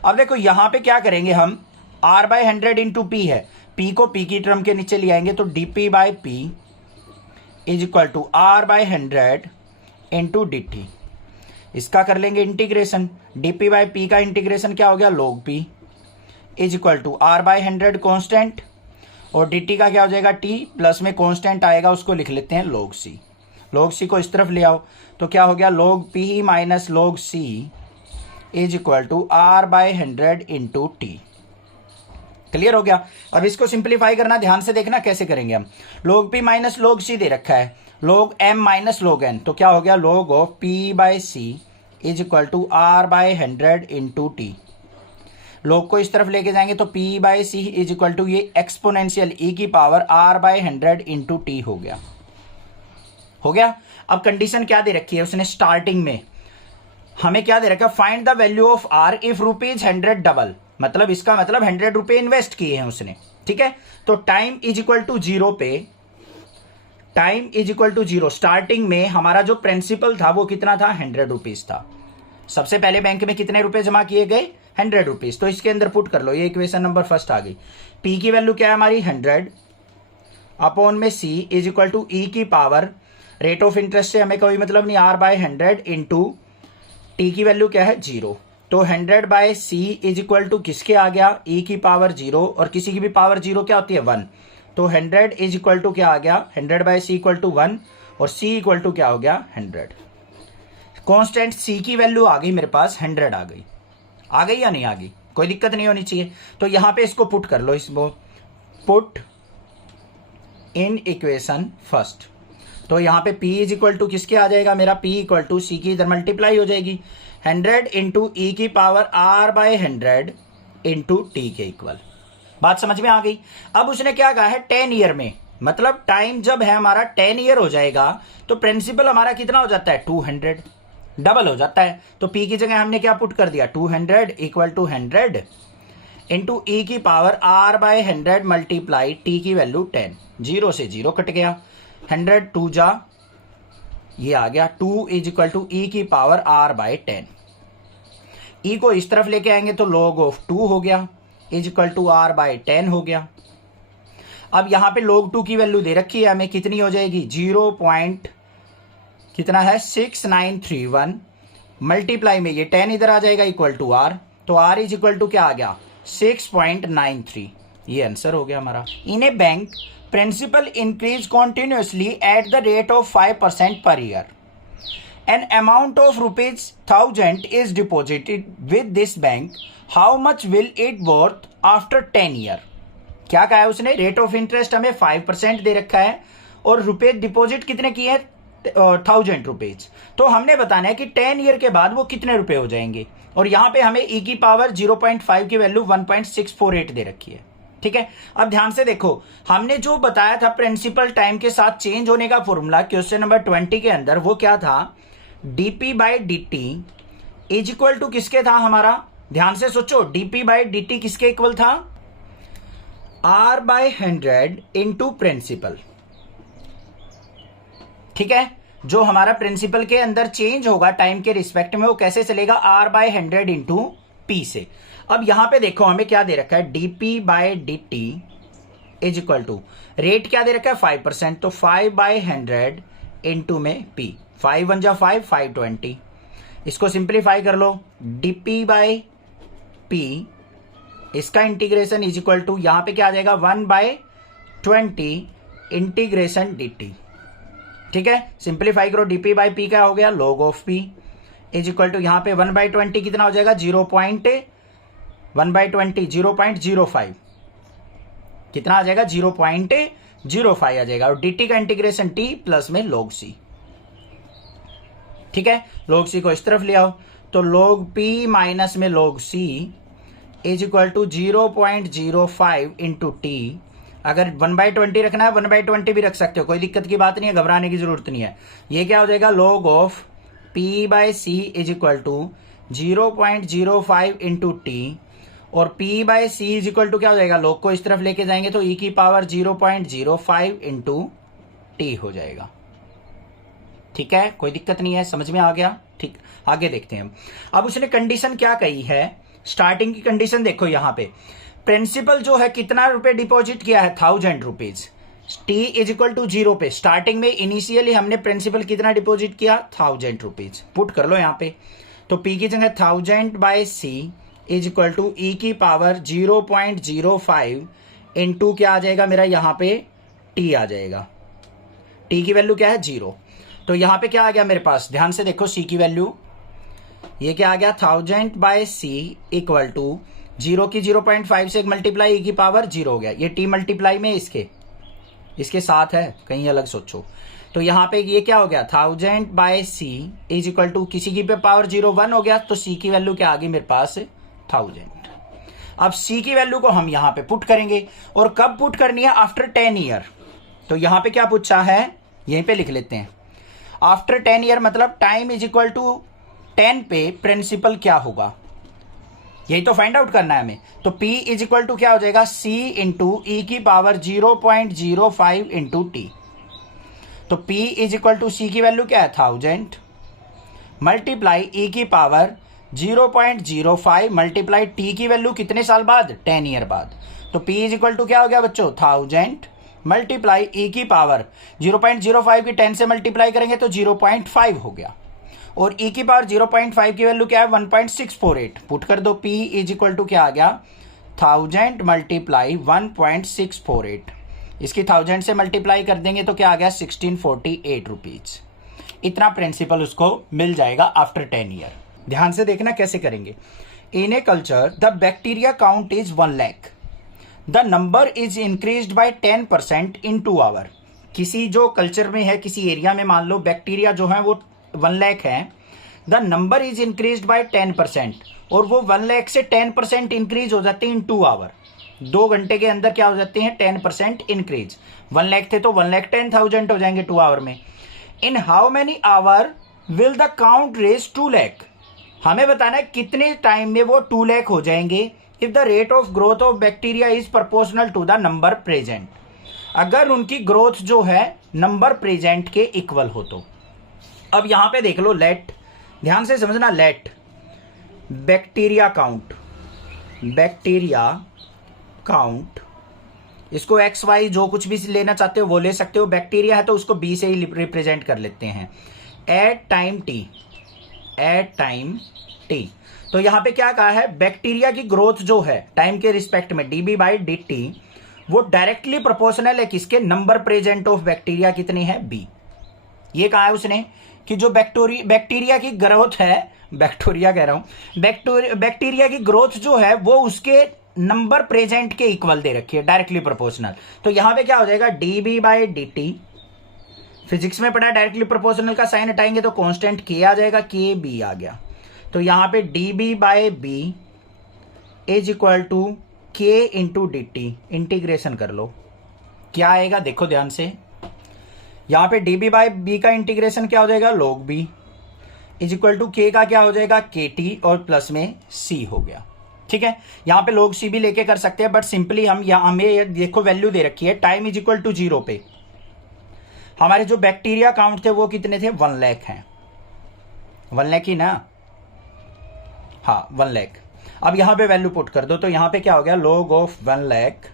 अब देखो यहां पे क्या करेंगे हम, r/100 इंटू p है, p को p की टर्म के नीचे ले आएंगे, तो dp/p is equal to r/100 into dt। इसका कर लेंगे इंटीग्रेशन, dp/p का इंटीग्रेशन क्या हो गया log p is equal to r/100 constant, और dt का क्या हो जाएगा t, प्लस में कॉन्स्टेंट आएगा उसको लिख लेते हैं log c। log c को इस तरफ ले आओ तो क्या हो गया log p minus log c is equal to r/100 into t। Clear हो गया। अब इसको सिंप्लीफाई करना, ध्यान से देखना कैसे करेंगे हम। log p minus log c दे रखा है, log m minus log n, तो क्या हो गया log of p/c is equal to r/100 into t। log को इस तरफ लेके जाएंगे तो p/c इज इक्वल टू ये एक्सपोनेंशियल e की पावर r/100 इंटू t हो गया। हो गया। अब कंडीशन क्या दे रखी है उसने, स्टार्टिंग में हमें क्या दे रखा है, find the value of r if ₹100 double, मतलब इसका मतलब 100 रुपए इन्वेस्ट किए हैं उसने। ठीक है, तो टाइम इज इक्वल टू 0 पे, time is equal to 0, starting में हमारा जो प्रिंसिपल था वो कितना था 100 रुपीज था। सबसे पहले बैंक में कितने रुपए जमा किए गए 100 रुपीज, तो इसके अंदर पुट कर लो, ये इक्वेशन नंबर फर्स्ट आ गई। p की वैल्यू क्या है हमारी 100 अपॉन में c is equal to e की पावर, रेट ऑफ इंटरेस्ट से हमें कोई मतलब नहीं, r/100 इंटू t की वैल्यू क्या है 0, तो 100 by C is equal to किसके आ गया, ई की पावर 0, और किसी की भी पावर 0 क्या होती है 1, तो 100 इज इक्वल टू क्या आ गया, 100 बाय सी इक्वल टू 1, और सी इक्वल टू क्या हो गया 100। कांस्टेंट सी की वैल्यू आ गई मेरे पास 100 आ गई या नहीं आ गई, कोई दिक्कत नहीं होनी चाहिए। तो यहां पे इसको पुट कर लो, इसको पुट इन इक्वेशन फर्स्ट। तो यहाँ पे P इज इक्वल टू किसके आ जाएगा मेरा, P इक्वल टू सी की इधर मल्टीप्लाई हो जाएगी, 100 इंटू ई की power R by 100 into t के इक्वल। बात समझ में आ गई। अब उसने क्या कहा है 10 ईयर में, मतलब टाइम जब है हमारा 10 ईयर हो जाएगा तो प्रिंसिपल हमारा कितना हो जाता है 200, डबल हो जाता है। तो P की जगह हमने क्या पुट कर दिया 200 इक्वल टू 100 इंटू ई की power R by 100 multiply t की वैल्यू 10, 0 से 0 कट गया, 100 2 जा ये आ गया 2 इज इक्वल टू ई की पावर R बाय 10। ई को इस तरफ लेके आएंगे तो log ऑफ 2 हो गया is equal to R by 10 हो गया। अब यहां पे log 2 की वैल्यू दे रखी है हमें, कितनी हो जाएगी 0 पॉइंट कितना है 6931 मल्टीप्लाई में ये 10 इधर आ जाएगा इक्वल टू R, तो R इज इक्वल टू क्या आ गया 6.93, ये आंसर हो गया हमारा। In a bank principal increase continuously at the rate of 5% per year, an amount of ₹1000 is deposited with this bank, how much will it worth after 10 year. क्या कहा है उसने, रेट ऑफ इंटरेस्ट हमें 5% दे रखा है और रुपए डिपॉजिट कितने किए हैं 1000 रुपीज, तो हमने बताना है कि 10 ईयर के बाद वो कितने रुपए हो जाएंगे, और यहां पे हमें ई की पावर 0.5 की वैल्यू 1.648 दे रखी है। ठीक है, अब ध्यान से देखो, हमने जो बताया था प्रिंसिपल टाइम के साथ चेंज होने का फॉर्मूला क्वेश्चन नंबर 20 के अंदर, वो क्या था dp by dt is equal to किसके था हमारा, ध्यान से सोचो, डीपी बाई dt किसके इक्वल था R बाय 100 इंटू प्रिंसिपल। ठीक है, जो हमारा प्रिंसिपल के अंदर चेंज होगा टाइम के रिस्पेक्ट में वो कैसे चलेगा R बाय 100 इंटू पी से। अब यहां पे देखो हमें क्या दे रखा है dp by dt is equal to rate क्या दे रखा है 5%, तो 5 बाय 100 इंटू में p, 5 1 जा 5 520, इसको सिंप्लीफाई कर लो dp बाय p, इसका इंटीग्रेशन इज इक्वल टू यहां पे क्या आ जाएगा 1 बाय 20 इंटीग्रेशन dt। ठीक है, सिंप्लीफाई करो dp बाय p क्या हो गया log of p is equal to यहां पे 1 बाय 20 कितना हो जाएगा 1 बाय 20 0.05 कितना आ जाएगा 0.05 आ जाएगा, और dt का इंटीग्रेशन t प्लस में log c। ठीक है, log c को इस तरफ ले आओ तो log p माइनस में log c is equal to 0.05 into t. अगर 1 बाय 20 रखना है 1 बाय 20 भी रख सकते हो, कोई दिक्कत की बात नहीं है, घबराने की जरूरत नहीं है। ये क्या हो जाएगा log of p by C is equal to 0.05 into t, और p by C is equal to क्या हो जाएगा, log को इस तरफ लेके जाएंगे तो e की पावर 0.05 इंटू टी हो जाएगा। ठीक है, कोई दिक्कत नहीं है, समझ में आ गया। ठीक, आगे देखते हैं हम। अब उसने कंडीशन क्या कही है, स्टार्टिंग की कंडीशन देखो, यहां पे प्रिंसिपल जो है कितना रुपए डिपॉजिट किया है 1000 rupees, t is equal to 0 पे, स्टार्टिंग में इनिशियली हमने प्रिंसिपल कितना डिपॉजिट किया 1000 रुपीज, पुट कर लो यहां पे। तो पी की जगह 1000 by C is equal to e की पावर 0.05 इंटू क्या आ जाएगा मेरा यहां पे टी आ जाएगा, टी की वैल्यू क्या है 0, तो यहां पे क्या आ गया मेरे पास, ध्यान से देखो सी की वैल्यू, ये क्या आ गया 1000 बाय सी इक्वल टू 0 की 0.5 से मल्टीप्लाई ई की पावर 0 हो गया, ये टी मल्टीप्लाई में इसके साथ है, कहीं अलग सोचो। तो यहां पे ये क्या हो गया 1000 by C is equal to किसी की पे पावर 0 1 हो गया, तो सी की वैल्यू क्या आ गई मेरे पास 1000। अब सी की वैल्यू को हम यहां पे पुट करेंगे, और कब पुट करनी है आफ्टर 10 ईयर। तो यहां पे क्या पूछा है, यहीं पे लिख लेते हैं, आफ्टर 10 ईयर मतलब टाइम इज इक्वल टू 10 पे प्रिंसिपल क्या होगा, यही तो फाइंड आउट करना है हमें। तो P इज इक्वल टू क्या हो जाएगा C इंटू ई की पावर 0.05 इंटू टी। तो P is equal to C की वैल्यू क्या है 1000 मल्टीप्लाई ई की पावर 0.05 मल्टीप्लाई टी की वैल्यू कितने साल बाद 10 ईयर बाद। तो P इज इक्वल टू क्या हो गया बच्चों 1000 मल्टीप्लाई ई की पावर 0.05 की 10 से मल्टीप्लाई करेंगे तो 0.5 हो गया, और e की पावर 0.5 की वैल्यू क्या है 1.648, पुट कर दो। p इज इक्वल टू क्या आ गया 1000 मल्टीप्लाई 1.648, इसकी 1000 से मल्टीप्लाई कर देंगे तो क्या आ गया 1648 रुपीज। इतना प्रिंसिपल उसको मिल जाएगा आफ्टर 10 ईयर। ध्यान से देखना कैसे करेंगे। In a culture the bacteria count is 1 lakh, the number is increased by 10% in 2 hour. किसी जो कल्चर में है, किसी एरिया में मान लो बैक्टीरिया जो है वो 1 लाख है, the number is increased by 10%, और वो 1 लाख से 10% इंक्रीज हो जाते हैं इन 2 आवर। 2 घंटे के अंदर क्या हो जाते हैं 10% इंक्रीज। 1 लाख थे तो 1,10,000 हो जाएंगे 2 आवर में। In how many hour will the count raise 2 lakh, हमें बताना है कितने टाइम में वो 2 लाख हो जाएंगे। If the rate of growth of bacteria is proportional to the number present, अगर उनकी ग्रोथ जो है नंबर प्रेजेंट के इक्वल हो तो। अब यहां पे देख लो, लेट, ध्यान से समझना, let bacteria count, bacteria count, इसको एक्स वाई जो कुछ भी लेना चाहते हो वो ले सकते हो। बैक्टीरिया है तो उसको बी से ही रिप्रेजेंट कर लेते हैं। At time t, at time t, तो यहां पे क्या कहा है, बैक्टीरिया की ग्रोथ जो है टाइम के रिस्पेक्ट में डीबी बाई डी टी, वो डायरेक्टली प्रोपोर्शनल है किसके, नंबर प्रेजेंट ऑफ बैक्टीरिया कितनी है बी। ये कहा है उसने कि जो बैक्टीरिया की ग्रोथ है, बैक्टीरिया कह रहा हूं, बैक्टीरिया की ग्रोथ जो है वो उसके नंबर प्रेजेंट के इक्वल दे रखी है, डायरेक्टली प्रोपोर्शनल। तो यहां पे क्या हो जाएगा dB by D T, physics में पढ़ा डायरेक्टली प्रोपोर्शनल का साइन हटाएंगे तो कांस्टेंट के आ जाएगा, के बी आ गया। तो यहां पे d b by b is equal to k into d t, integration कर लो, क्या आएगा देखो ध्यान से। यहां पे डीबी बाई बी का इंटीग्रेशन क्या हो जाएगा log b is equal to k का क्या हो जाएगा के टी, और प्लस में सी हो गया। ठीक है, यहां पे log सी भी लेके कर सकते हैं, बट सिंपली हम यहां हमें देखो वैल्यू दे रखी है टाइम इज इक्वल टू 0 पे। हमारे जो बैक्टीरिया काउंट थे वो कितने थे 1 लाख हैं, 1 लाख ही ना, हाँ 1 लाख। अब यहां पे वैल्यू पुट कर दो तो यहां पे क्या हो गया log of 1 lakh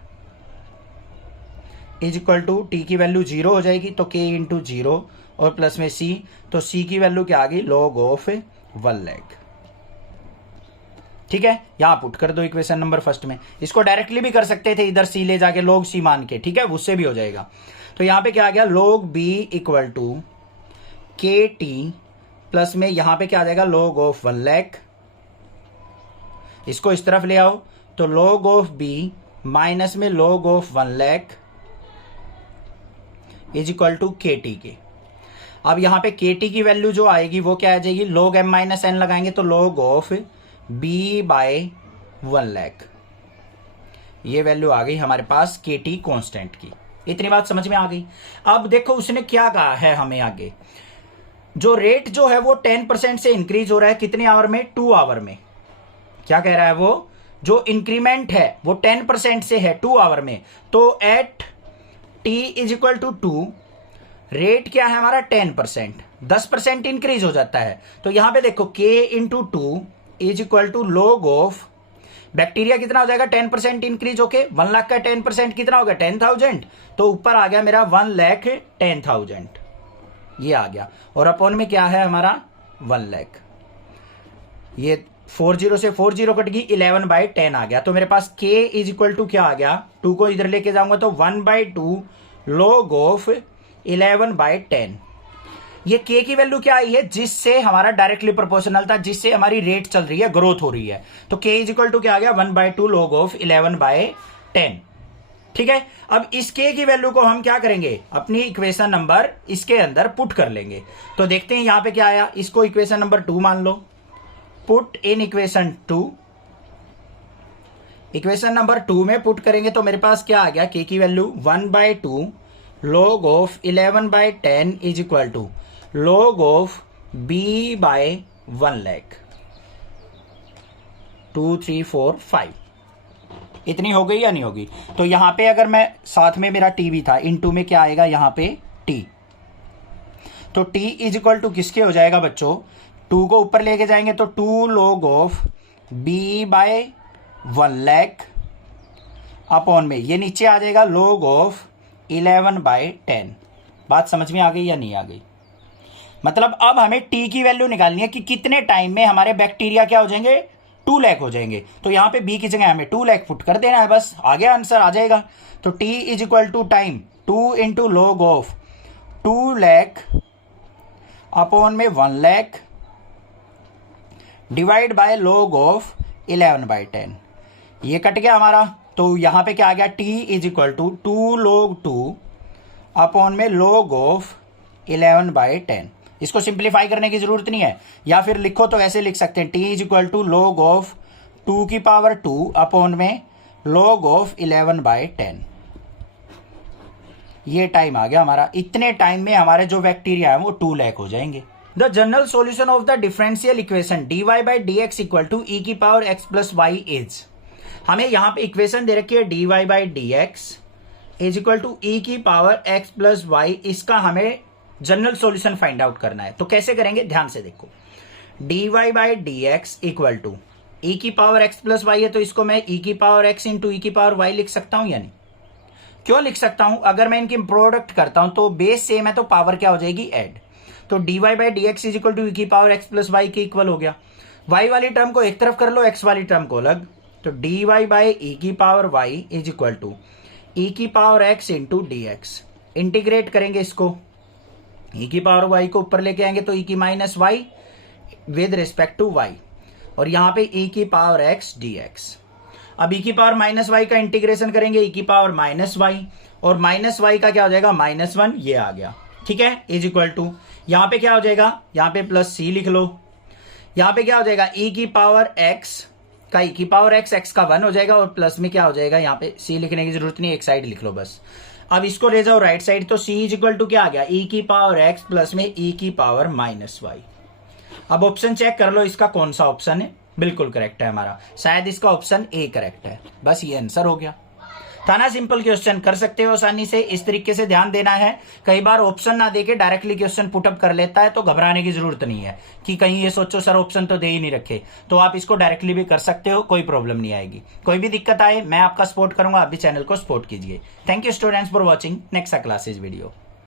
is equal to t की वैल्यू 0 हो जाएगी तो के इंटू 0 और प्लस में सी, तो सी की वैल्यू क्या आ गई log ऑफ 1 लाख। ठीक है, यहां पुट कर दो इक्वेशन नंबर फर्स्ट में। इसको डायरेक्टली भी कर सकते थे इधर सी ले जाके log सी मान के, ठीक है, उससे भी हो जाएगा। तो यहां पे क्या आ गया log b equal to k T, plus में यहां पे क्या आ जाएगा log ऑफ 1 लाख, इसको इस तरफ ले आओ तो log ऑफ b माइनस में log of 1 lakh is equal to k t के। अब यहां पे के टी की वैल्यू जो आएगी वो क्या आ जाएगी, log m माइनस n लगाएंगे तो log of b by 1 lakh, ये वैल्यू आ गई हमारे पास के टी कॉन्स्टेंट की। इतनी बात समझ में आ गई। अब देखो उसने क्या कहा है हमें आगे, जो रेट जो है वो 10% से इंक्रीज हो रहा है कितने आवर में, 2 आवर में। क्या कह रहा है वो, जो इंक्रीमेंट है वो 10% से है 2 आवर में, तो at t is equal to 2, rate क्या है हमारा 10%, 10% इंक्रीज हो जाता है। तो यहां पे देखो k into 2 is equal to log of bacteria कितना हो जाएगा 10% इंक्रीज होके, 1 लाख का 10% कितना होगा 10,000, तो ऊपर आ गया मेरा 1,10,000, ये आ गया। और अपॉन में क्या है हमारा 1 लाख, ये 40 से 40 कट गई, 11/10 आ गया। तो मेरे पास k इज इक्वल टू क्या आ गया, 2 को इधर लेके जाऊंगा तो 1/2 log ऑफ 11/10। ये k की वैल्यू क्या आई है, जिससे हमारा डायरेक्टली प्रोपोर्शनल था, जिससे हमारी रेट चल रही है, ग्रोथ हो रही है। तो k इज इक्वल टू क्या आ गया 1/2 log ऑफ 11/10। ठीक है, अब इस k की वैल्यू को हम क्या करेंगे, अपनी इक्वेशन नंबर इसके अंदर पुट कर लेंगे। तो देखते हैं यहां पे क्या आया, इसको इक्वेशन नंबर 2 मान लो, put in equation 2। Equation number 2 में पुट करेंगे तो मेरे पास क्या आ गया, k की value 1/2 log of 11/10 is equal to log of b by 1 lakh, 2 3 4 5। इतनी हो गई या नहीं होगी। तो यहां पे अगर मैं साथ में मेरा t भी था, इनटू में क्या आएगा यहां पे t, तो t इज इक्वल टू किसके हो जाएगा बच्चों, 2 को ऊपर लेके जाएंगे तो 2 log of b by 1 lakh upon में ये नीचे आ जाएगा log ऑफ 11/10। बात समझ में आ गई या नहीं आ गई। मतलब अब हमें टी की वैल्यू निकालनी है कि कितने टाइम में हमारे बैक्टीरिया क्या हो जाएंगे, 2 लाख हो जाएंगे। तो यहां पे बी की जगह हमें 2 लाख पुट कर देना है, बस आगे आंसर आ जाएगा। तो t is equal to time 2 into log of 2 lakh upon में 1 lakh divide by log of 11/10। ये कट गया हमारा, तो यहां पे क्या आ गया, t is equal to 2 log 2 upon में log ऑफ 11/10। इसको सिंप्लीफाई करने की जरूरत नहीं है, या फिर लिखो तो ऐसे लिख सकते हैं, t is equal to log of 2 की पावर 2 अपॉन में log ऑफ 11/10। ये टाइम आ गया हमारा, इतने टाइम में हमारे जो बैक्टीरिया है वो 2 लाख हो जाएंगे। The general solution of the differential equation dy by D x equal to e की power x plus y is, हमें यहां पे इक्वेशन दे रखी है dy by D x is equal to e की पावर x प्लस वाई। इसका हमें जनरल सॉल्यूशन फाइंड आउट करना है। तो कैसे करेंगे, ध्यान से देखो, dy by D x equal to e की पावर x प्लस वाई है, तो इसको मैं ई की पावर x इंटू ई की पावर वाई लिख सकता हूं या नहीं? क्यों लिख सकता हूं, अगर मैं इनकी प्रोडक्ट करता हूं तो बेस सेम है तो पावर क्या हो जाएगी, ऐड। तो dy by D x is equal to e की पावर x प्लस वाई के इक्वल हो गया। y वाली टर्म को एक तरफ कर लो, x वाली टर्म को अलग। तो dy बाई ई की power y is equal to e की power x into d x. Integrate करेंगे इसको, ई की पावर y को ऊपर लेके आएंगे तो ई की minus y with respect to y, और यहां पे ई की पावर x dx। अब ई की पावर माइनस वाई का इंटीग्रेशन करेंगे, ई की पावर माइनस वाई, और माइनस वाई का क्या हो जाएगा, -1, ये आ गया, ठीक है, इज इक्वल टू यहां पे क्या हो जाएगा, यहां पे प्लस सी लिख लो, यहां पे क्या हो जाएगा, ई की पावर x का ई की पावर x का 1 हो जाएगा, और प्लस में क्या हो जाएगा, यहां पे सी लिखने की जरूरत नहीं, एक साइड लिख लो बस। अब इसको ले जाओ राइट साइड, तो सी इज इक्वल टू क्या आ गया, ई की पावर x प्लस में ई की पावर -y। अब ऑप्शन चेक कर लो, इसका कौन सा ऑप्शन है बिल्कुल करेक्ट है हमारा, शायद इसका ऑप्शन ए करेक्ट है। बस ये आंसर हो गया। था ना सिंपल क्वेश्चन, कर सकते हो आसानी से। इस तरीके से ध्यान देना है, कई बार ऑप्शन ना देके डायरेक्टली क्वेश्चन पुटअप कर लेता है, तो घबराने की जरूरत नहीं है कि कहीं ये सोचो सर ऑप्शन तो दे ही नहीं रखे। तो आप इसको डायरेक्टली भी कर सकते हो, कोई प्रॉब्लम नहीं आएगी। कोई भी दिक्कत आए मैं आपका सपोर्ट करूंगा, आप भी चैनल को सपोर्ट कीजिए। Thank you students for watching next classes video.